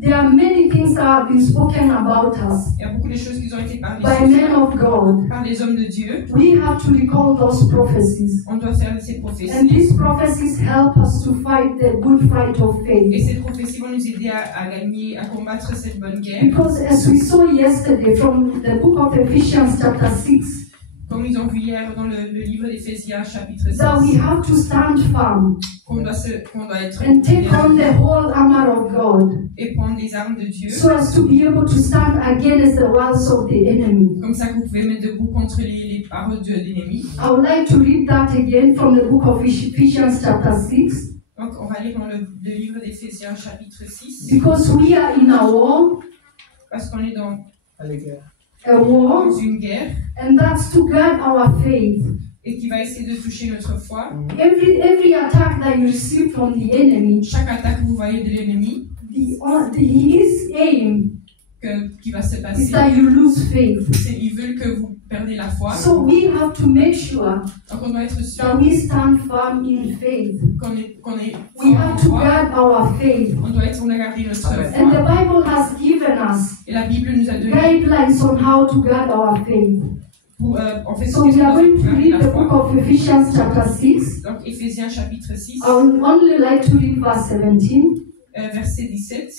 There are many things that have been spoken about us Il y a beaucoup de choses qui ont été parlées by men of God. par les hommes de Dieu. We have to recall those prophecies. On doit faire ces And prophéties. these prophecies help us to fight the good fight of Et faith. ces prophéties vont nous aider à gagner, à combattre cette bonne guerre. Because as we saw yesterday from the book of Ephesians chapter 6, Comme nous avons vu hier dans le livre d'Éphésiens chapitre 6, that we have to stand firm qu'on doit être and take on the whole armor of God et prendre des armes de Dieu. so as to be able to stand against the wiles of the enemy. Comme ça que vous pouvez mettre debout contre les paroles de l'ennemi. I would like to read that again from the book of Ephesians chapter 6. Donc on va lire dans le livre d'Éphésiens chapitre 6. Because we are in a war, Parce qu'on est dans a war, une guerre and that's to guard our faith. et qui va essayer de toucher notre foi. Every attack that you receive from the enemy, Chaque attaque que vous voyez de l'ennemi, his aim qui va se is passer, that you lose faith. ils veulent que vous perdez la foi. So we have to make sure Donc on doit être sûr that we stand firm in faith. qu'on est We fort en have to foi. guard our faith. On doit garder notre And the foi. Bible has given us Et la Bible nous a donné guidelines on how to guard our faith. pour, en fait, So we are going to garder read la the book foi. of Ephesians chapter 6. Donc Éphésiens chapitre 6, I would only like to read verse 17. verset 17.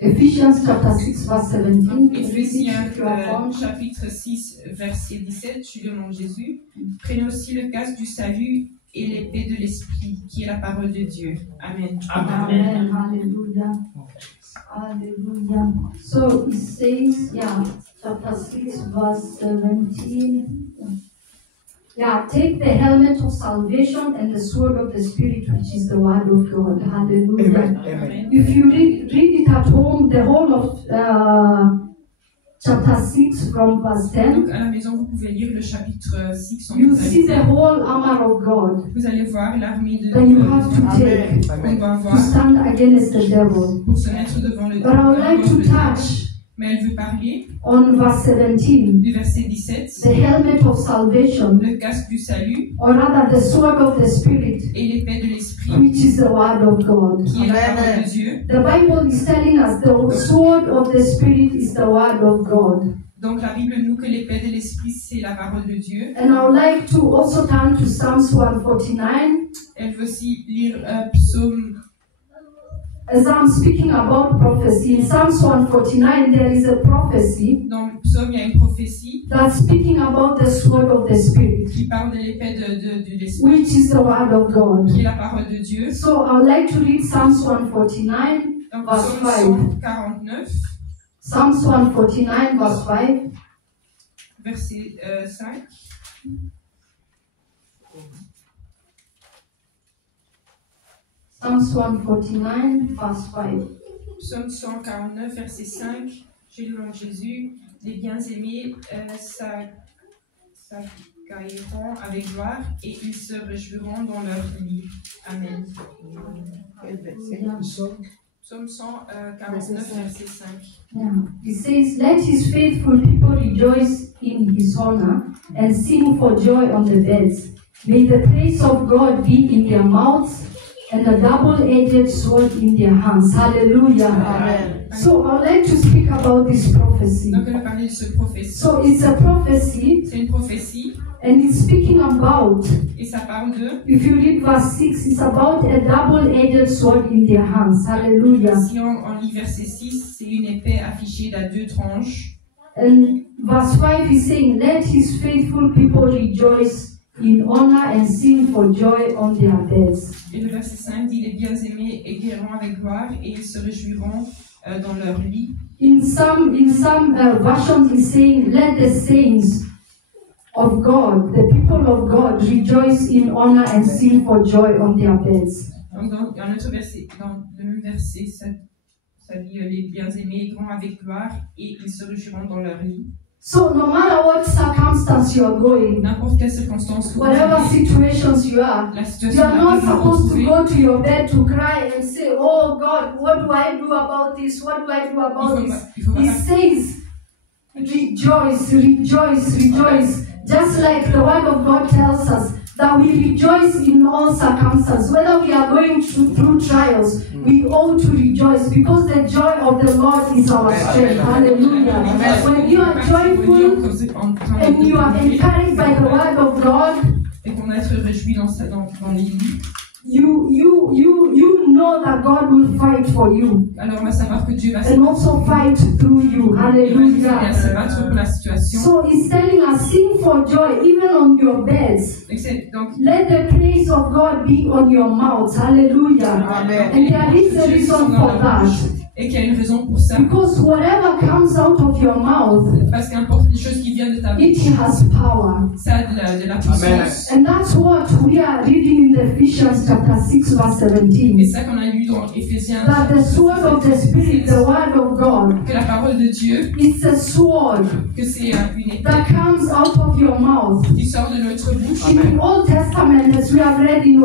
Ephesians chapter 6 verse 17. Éphésiens If you are found. chapitre 6, verset 17, je suis le nom de Jésus. Prenez aussi le casque du salut et l'épée de l'esprit, qui est la parole de Dieu. Amen. Amen. Hallelujah. Hallelujah. So it says, chapter 6, verse 17. Take the helmet of salvation and the sword of the Spirit, which is the word of God. Hallelujah. Amen. If you read it at home, the whole of chapter 6 from verse 10, Donc à la maison, vous pouvez lire le chapitre 6 en you see the totalité. whole armor of God Vous allez voir l'armée de that you have to Amen. take qu'on doit to avoir stand against the devil. pour se mettre devant le But I would like to diable. touch Mais elle veut parler on verse 17, du verset 17, the helmet of salvation, le casque du salut or rather the sword of the Spirit, et l'épée de l'esprit, which is the word of God. qui est la parole de Dieu. The Bible is telling us the sword of the Spirit is the word of God. Donc la Bible nous que l'épée de l'esprit, c'est la parole de Dieu. And I would like to also turn to Psalms 149. Elle veut aussi lire Psaume. As I'm speaking about prophecy, in Psalms 149 there is a prophecy Dans le Psaume, il y a une prophétie that's speaking about the sword of the Spirit, qui parle de l'épée de l'esprit, which is the word of God. qui est la parole de Dieu. So I would like to read Psalms 149, Donc verse Psaume 5. 149, Psalms 149, verse 5. verset 5. Psalms 149, verse 5. Psaume 149, verset 5. J'ai le nom de Jésus. Les bien-aimés s'accueilleront avec gloire et ils se réjouiront dans leur lit. Amen. Psaume 149, verset 5. Yeah. It says, "Let his faithful people rejoice in his honor and sing for joy on the beds. May the praise of God be in their mouths and a double-edged sword in their hands." Hallelujah. Amen. So I would like to speak about this prophecy. Donc, elle a parlé de ce prophétie. So it's a prophecy, C'est une prophétie and it's speaking about, et ça parle de. if you read verse 6, it's about a double-edged sword in their hands. Hallelujah. Si on lit verset 6, c'est une épée affichée à deux tranches. And verse 5 is saying, "Let his faithful people rejoice in honor and sing for joy on their beds." Et le verset 5 dit, les bien-aimés égaieront avec gloire et ils se réjouiront dans leur lit. In some versions, it's saying, "Let the saints of God, the people of God, rejoice in honor and sing for joy on their beds." Donc dans un autre verset, dans le même verset, ça dit, les bien-aimés égaieront avec gloire et ils se réjouiront dans leur lit. So no matter what circumstance you are going, N'importe quelle circonstance, vous whatever vivez, situations you are, la you situation are dans not laquelle vous vous supposed to trouvez, go to your bed to cry and say, "Oh God, what do I do about this? What do I do about this?" il faut He pas says, "Rejoice, rejoice, rejoice." Just like the word of God tells us that we rejoice in all circumstances. Whether we are going through trials, we ought to rejoice because the joy of the Lord is our strength. Hallelujah. When you are joyful and you are encouraged by the word of God, et qu'on a être réjoui dans les lits, you know that God will fight for you alors on va savoir que Dieu va se and also fight through you. Hallelujah. battre pour la situation. So he's telling us, sing for joy even on your beds. Donc, Let the praise of God be on your mouth. Hallelujah. Amen. And there is a reason for that. Et qu'il y a une raison pour ça. Because whatever comes out of your mouth, parce qu'importe les choses qui viennent de ta bouche, it has power. Ça a de la puissance. And that's what we are reading in Ephesians chapter 6 verse 17. Et ça qu'on a lu dans Éphésiens. That the sword of the Spirit, the word of God, que la parole de Dieu, it's a sword que c'est une épée that comes out of your mouth. qui sort de notre bouche. In the Old Testament, as we have read in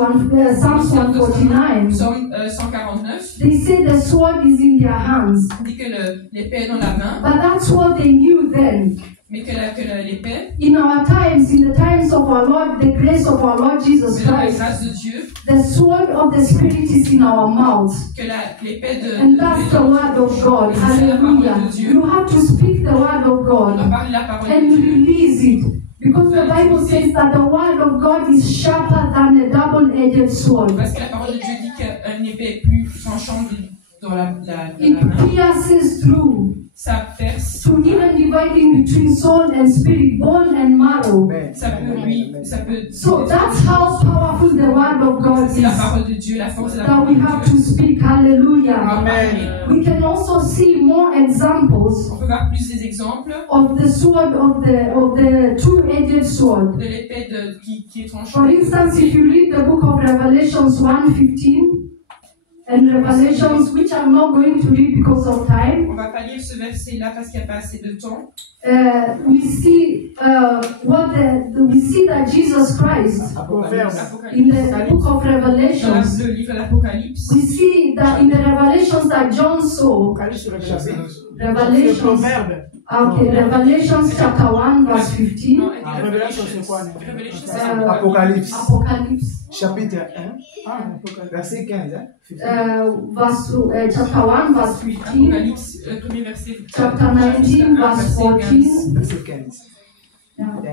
Psalms 149, Psalm 149, they say the sword is in their hands. On dit que l'épée est dans la main. But that's what they knew then. Mais que l'épée, in our times, in the times of our Lord, the grace of our Lord Jesus Christ, la grâce de Dieu, the sword of the Spirit is in our mouth. Que l'épée de, and that's the word of God. Hallelujah. You have to speak the word of God and release it. Because the Bible says that the word of God is sharper than a double-edged sword. Parce que la parole de Dieu dit qu'une épée est plus tranchante dans la main. It pierces through. Ça perce. To even dividing between soul and spirit, bone and marrow. Ça peut. So that's how powerful the word of God is. C'est la parole de Dieu, la force de la parole de Dieu. That we have to speak. Hallelujah. Amen. We can also see more examples. On peut voir plus des exemples. Of the sword of the two-edged sword. De l'épée qui est tranchante. For instance, if you read the book of Revelations 1:15. And Revelations, which I'm not going to read because of time. On va pas lire ce verset-là parce qu'il n'y a pas assez de temps. We see we see that Jesus Christ in the book of Revelations. Dans le livre de l'Apocalypse. We see that in the Revelations that John saw. Revelations. Okay, Revelations chapter 1 verse 15. Apocalypse. Apocalypse. Chapitre 1, verset 15. Chapter 1 verse 15. Apocalypse, premier verset. Chapter 19 verse 14. Verset 15.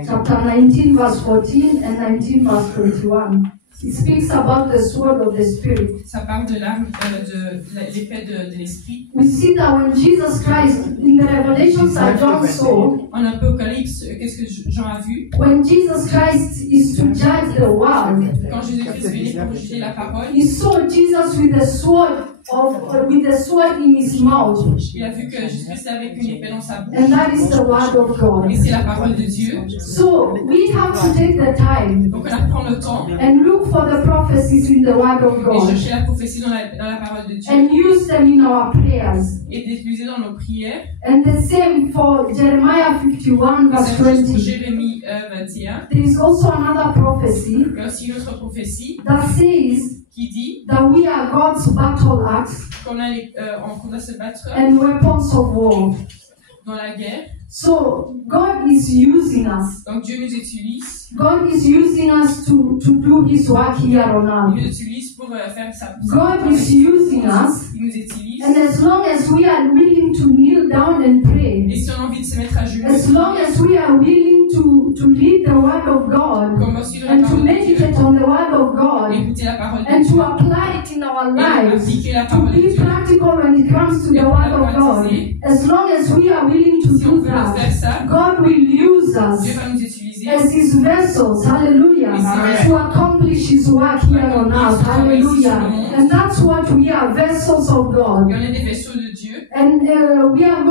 Chapter 19 verse 14 and 19 verse 21. It speaks about the sword of the Spirit. Ça parle de l'arme de l'épée de l'esprit. We see that when Jesus Christ, in the Revelations that John saw, en Apocalypse, qu'est-ce que Jean a vu? When Jesus Christ is to judge the world, quand Jésus-Christ vient pour juger la parole, he saw Jesus with a sword in his mouth. Il a vu que Jésus-Christ avait une épée dans sa bouche. And that is the word of God. Et c'est la parole de Dieu. So we have to take the time. Donc on apprend le temps. And look for the prophecies in the word of God. Et chercher la prophétie dans la parole de Dieu. And use them in our prayers. Et d'utiliser dans nos prières. And the same for Jeremiah 51 verse 20. Jérémie 21. There is also another prophecy. Il y a aussi une autre prophétie. That says qui dit that we are God's battle axe qu'on doit se battre and weapons of war. Dans la guerre. So God is using us. Donc Dieu nous utilise. God is using us to do His work here on earth. Il nous utilise pour faire sa God is using us. Il nous utilise. And as long as we are willing to kneel down and pray. Et si on a envie de se mettre à genoux. As long as we are willing to read the Word of God and to meditate on the Word of God and to apply it in our lives, to be practical when it comes to the Word of God. As long as we are willing to do that, God will use us as His vessels, hallelujah, to accomplish His work here on earth, hallelujah. And that's what we are, vessels of God. And we are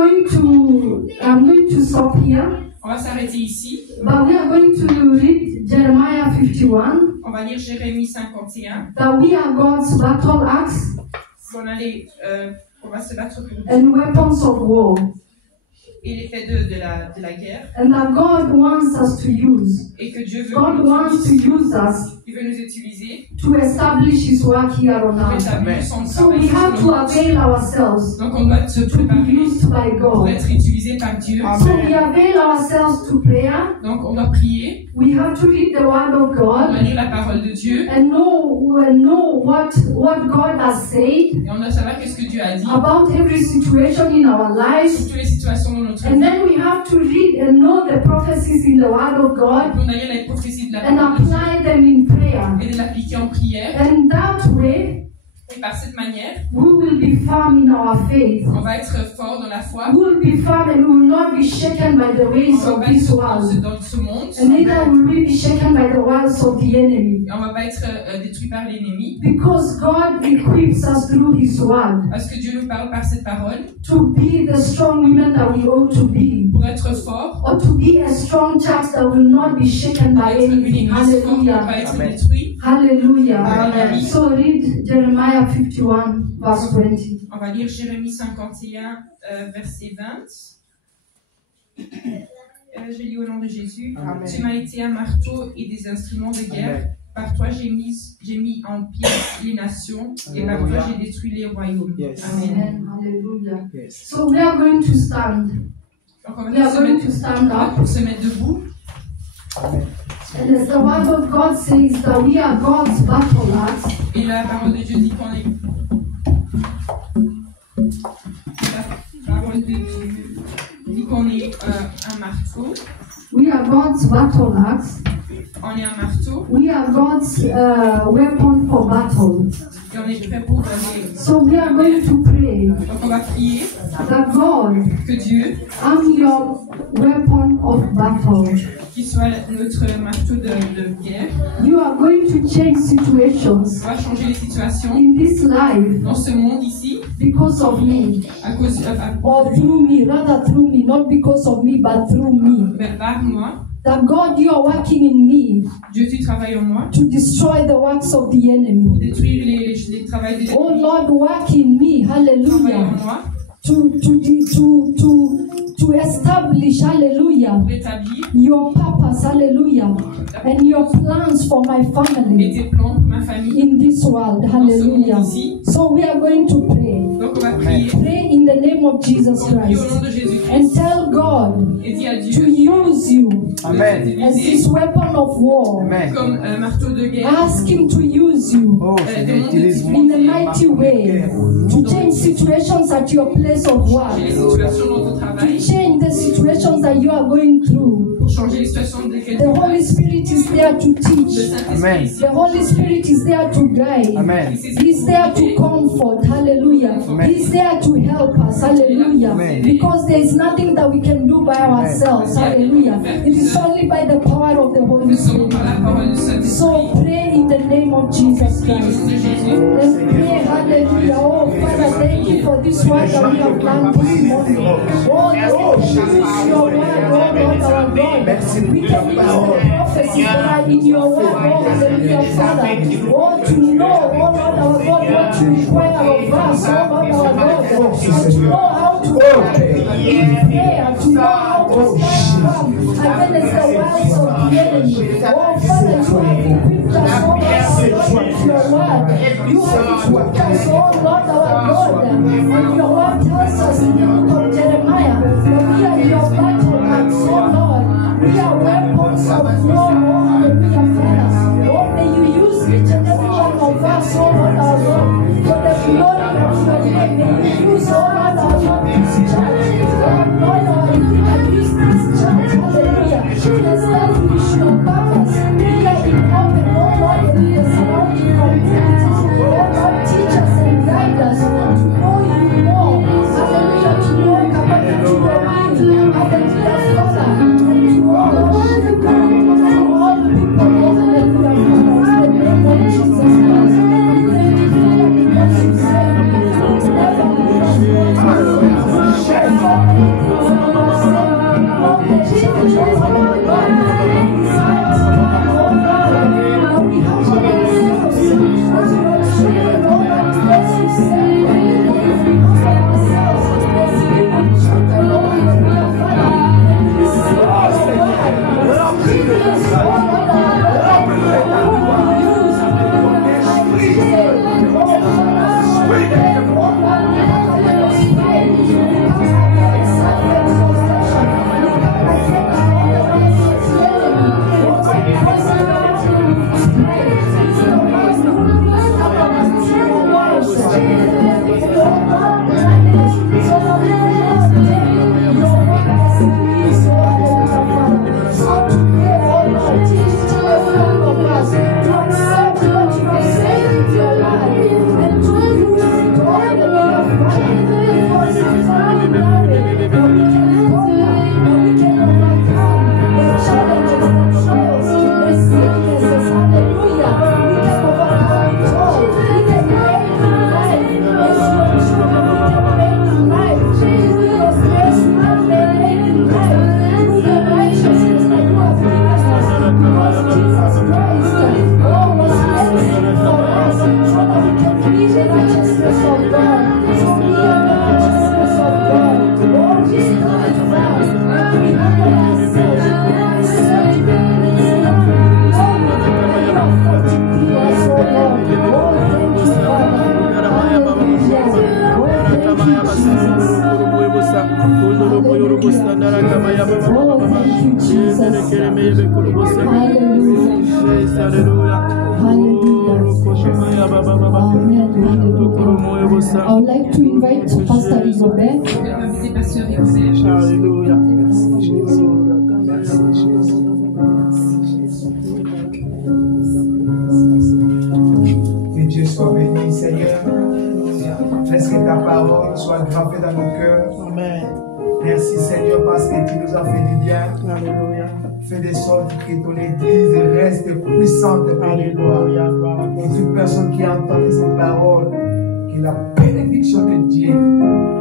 I'm going to stop here. On va s'arrêter ici. But we are going to read Jeremiah 51. On va lire Jérémie 51. That we are God's battle axe. On va se battre pour and weapons of war. Et l'effet de la guerre. And that God wants us to use. Et que Dieu veut God wants to use us. Il veut nous utiliser. To establish His work here on earth. So we have to avail ourselves. Donc on doit se préparer. To be used by God. Pour être utilisé par Dieu. So we avail ourselves to prayer. Donc on doit prier. We have to read the Word of God. On doit lire la parole de Dieu. And know what God has said. Et on doit savoir qu'est-ce que Dieu a dit. About every situation in our lives. Sur toutes les situations dans notre vie. And then we have to read and know the prophecies in the Word of God. On doit lire les prophéties de la and apply them in prayer. Et de l'appliquer en prière. And that way, Et par cette manière, we will be firm in our faith. on va être fort dans la foi. We will be firm and we will not be shaken by the ways On of va pas this être world. dans ce monde. And neither will we be shaken by the wiles of the enemy. Et on va pas être détruit par l'ennemi. Because God equips us through His word Parce que Dieu nous parle par cette parole. to be the strong women that we ought to be. Pour être fort. Or to be a strong church that will not be shaken Pour by être une anything. église forte, pour Hallelujah. pas être détruit. Hallelujah. Amen. So read Jeremiah 51 verse 20. On va lire Jérémie 51, verset 20. Je lis au nom de Jésus. Amen. Tu m'as été un marteau et des instruments de guerre. Amen. Par toi, j'ai mis en pièces les nations. Et par toi, j'ai détruit les royaumes. Yes. Amen. Amen. Hallelujah. Yes. So we are going to stand. Donc, on va We are going to stand up. se mettre debout. Amen. And as the word of God says that we are God's battle axe. Et la parole de Dieu dit qu'on est. La parole de Dieu dit qu'on est un marteau. We are God's battle axe. On est un marteau. We are God's weapon for battle. Et on est prêt pour aller. So we are going to pray Donc on va prier that God, que Dieu, I'm your weapon of battle. qui soit notre marteau de guerre, You are going to change situations va changer les situations in this life dans ce monde ici because of me. à cause Or through me, rather through me, not because of me, but through me. par moi. That God, you are working in me Dieu, tu travailles en moi to destroy the works of the pour enemy. détruire les travails des Oh ennemis. Lord, work in me, Travaille en hallelujah, moi to establish, hallelujah, pour établir your purpose, hallelujah, and your plans for my et family tes plans pour ma famille. in this world, hallelujah. So we are going to pray. Donc on va prier. Pray in the name of Jesus On prie au nom Christ de Jésus-Christ and tell God et dis à to Dieu use you Amen. as his weapon of war. Amen. comme un marteau de guerre. Ask him to use you Oh, Seigneur, utilise-moi. in a mighty way to change situations at your place of work, Changer les situations dans ton travail, to change the situations that you are going through. pour changer les situations de lesquelles The tu Holy passes. Spirit is there to Le teach. Saint-Esprit Amen. est ici. The Holy Spirit is there to guide. Amen. He's there to comfort. Hallelujah. Amen. He's there to help us. Hallelujah. Amen. Because there is nothing that we can do by ourselves. Hallelujah. It is only by the power of the Holy Nous sommes Spirit. par la parole du Saint-Esprit. So pray in the name of Jesus Prie au nom Christ. de Jésus. And pray, hallelujah. Oh, Father, thank you for this word that we have learned this morning. Oh, Lord, this is your word, oh Lord, our God. We can use the prophecies that are in your word, oh, hallelujah, Father. Oh, to know, oh Lord, our God, what you require of us, oh Lord, our God. And to know how to pray in prayer, to know how to stand firm against the wiles of the enemy. Oh, Father, you have equipped us, oh Lord, our God, with your word. You have equipped us, oh Lord, our God. And your word tells us in the book of Jeremiah that we are your battle axe, oh Lord. We are weapons of war, oh hallelujah, Father. Oh, may you use each and every one of us, oh Lord, our God, for the glory of your name. May you use, oh Lord, our God, this church. Oh Lord, our God, use this church, hallelujah, to establish your purpose. We are in open, oh Lord, in the surrounding communities. Oh Lord, teach us and guide us to know you more. Hallelujah, to walk according to your will. Hallelujah, Father. And to all the people, oh hallelujah, Father, in the name of Jesus Christ. Thank you, Father, because you said, never leave us, Lord. I would like to invite Pastor Rigobert. Alléluia. Que Dieu soit béni, Seigneur. Laisse que ta parole soit gravée dans nos cœurs. Amen. Merci, Seigneur, parce que tu nous as fait du bien. Alléluia. Fais de sorte que ton Église reste puissante. Alléluia. Et toute personne qui a entendu cette parole, que la bénédiction de Dieu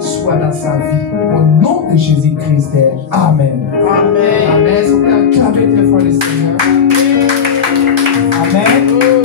soit dans sa vie. Au nom de Jésus-Christ. Amen. Amen. Amen. Acclamez très fort le Seigneur. Amen.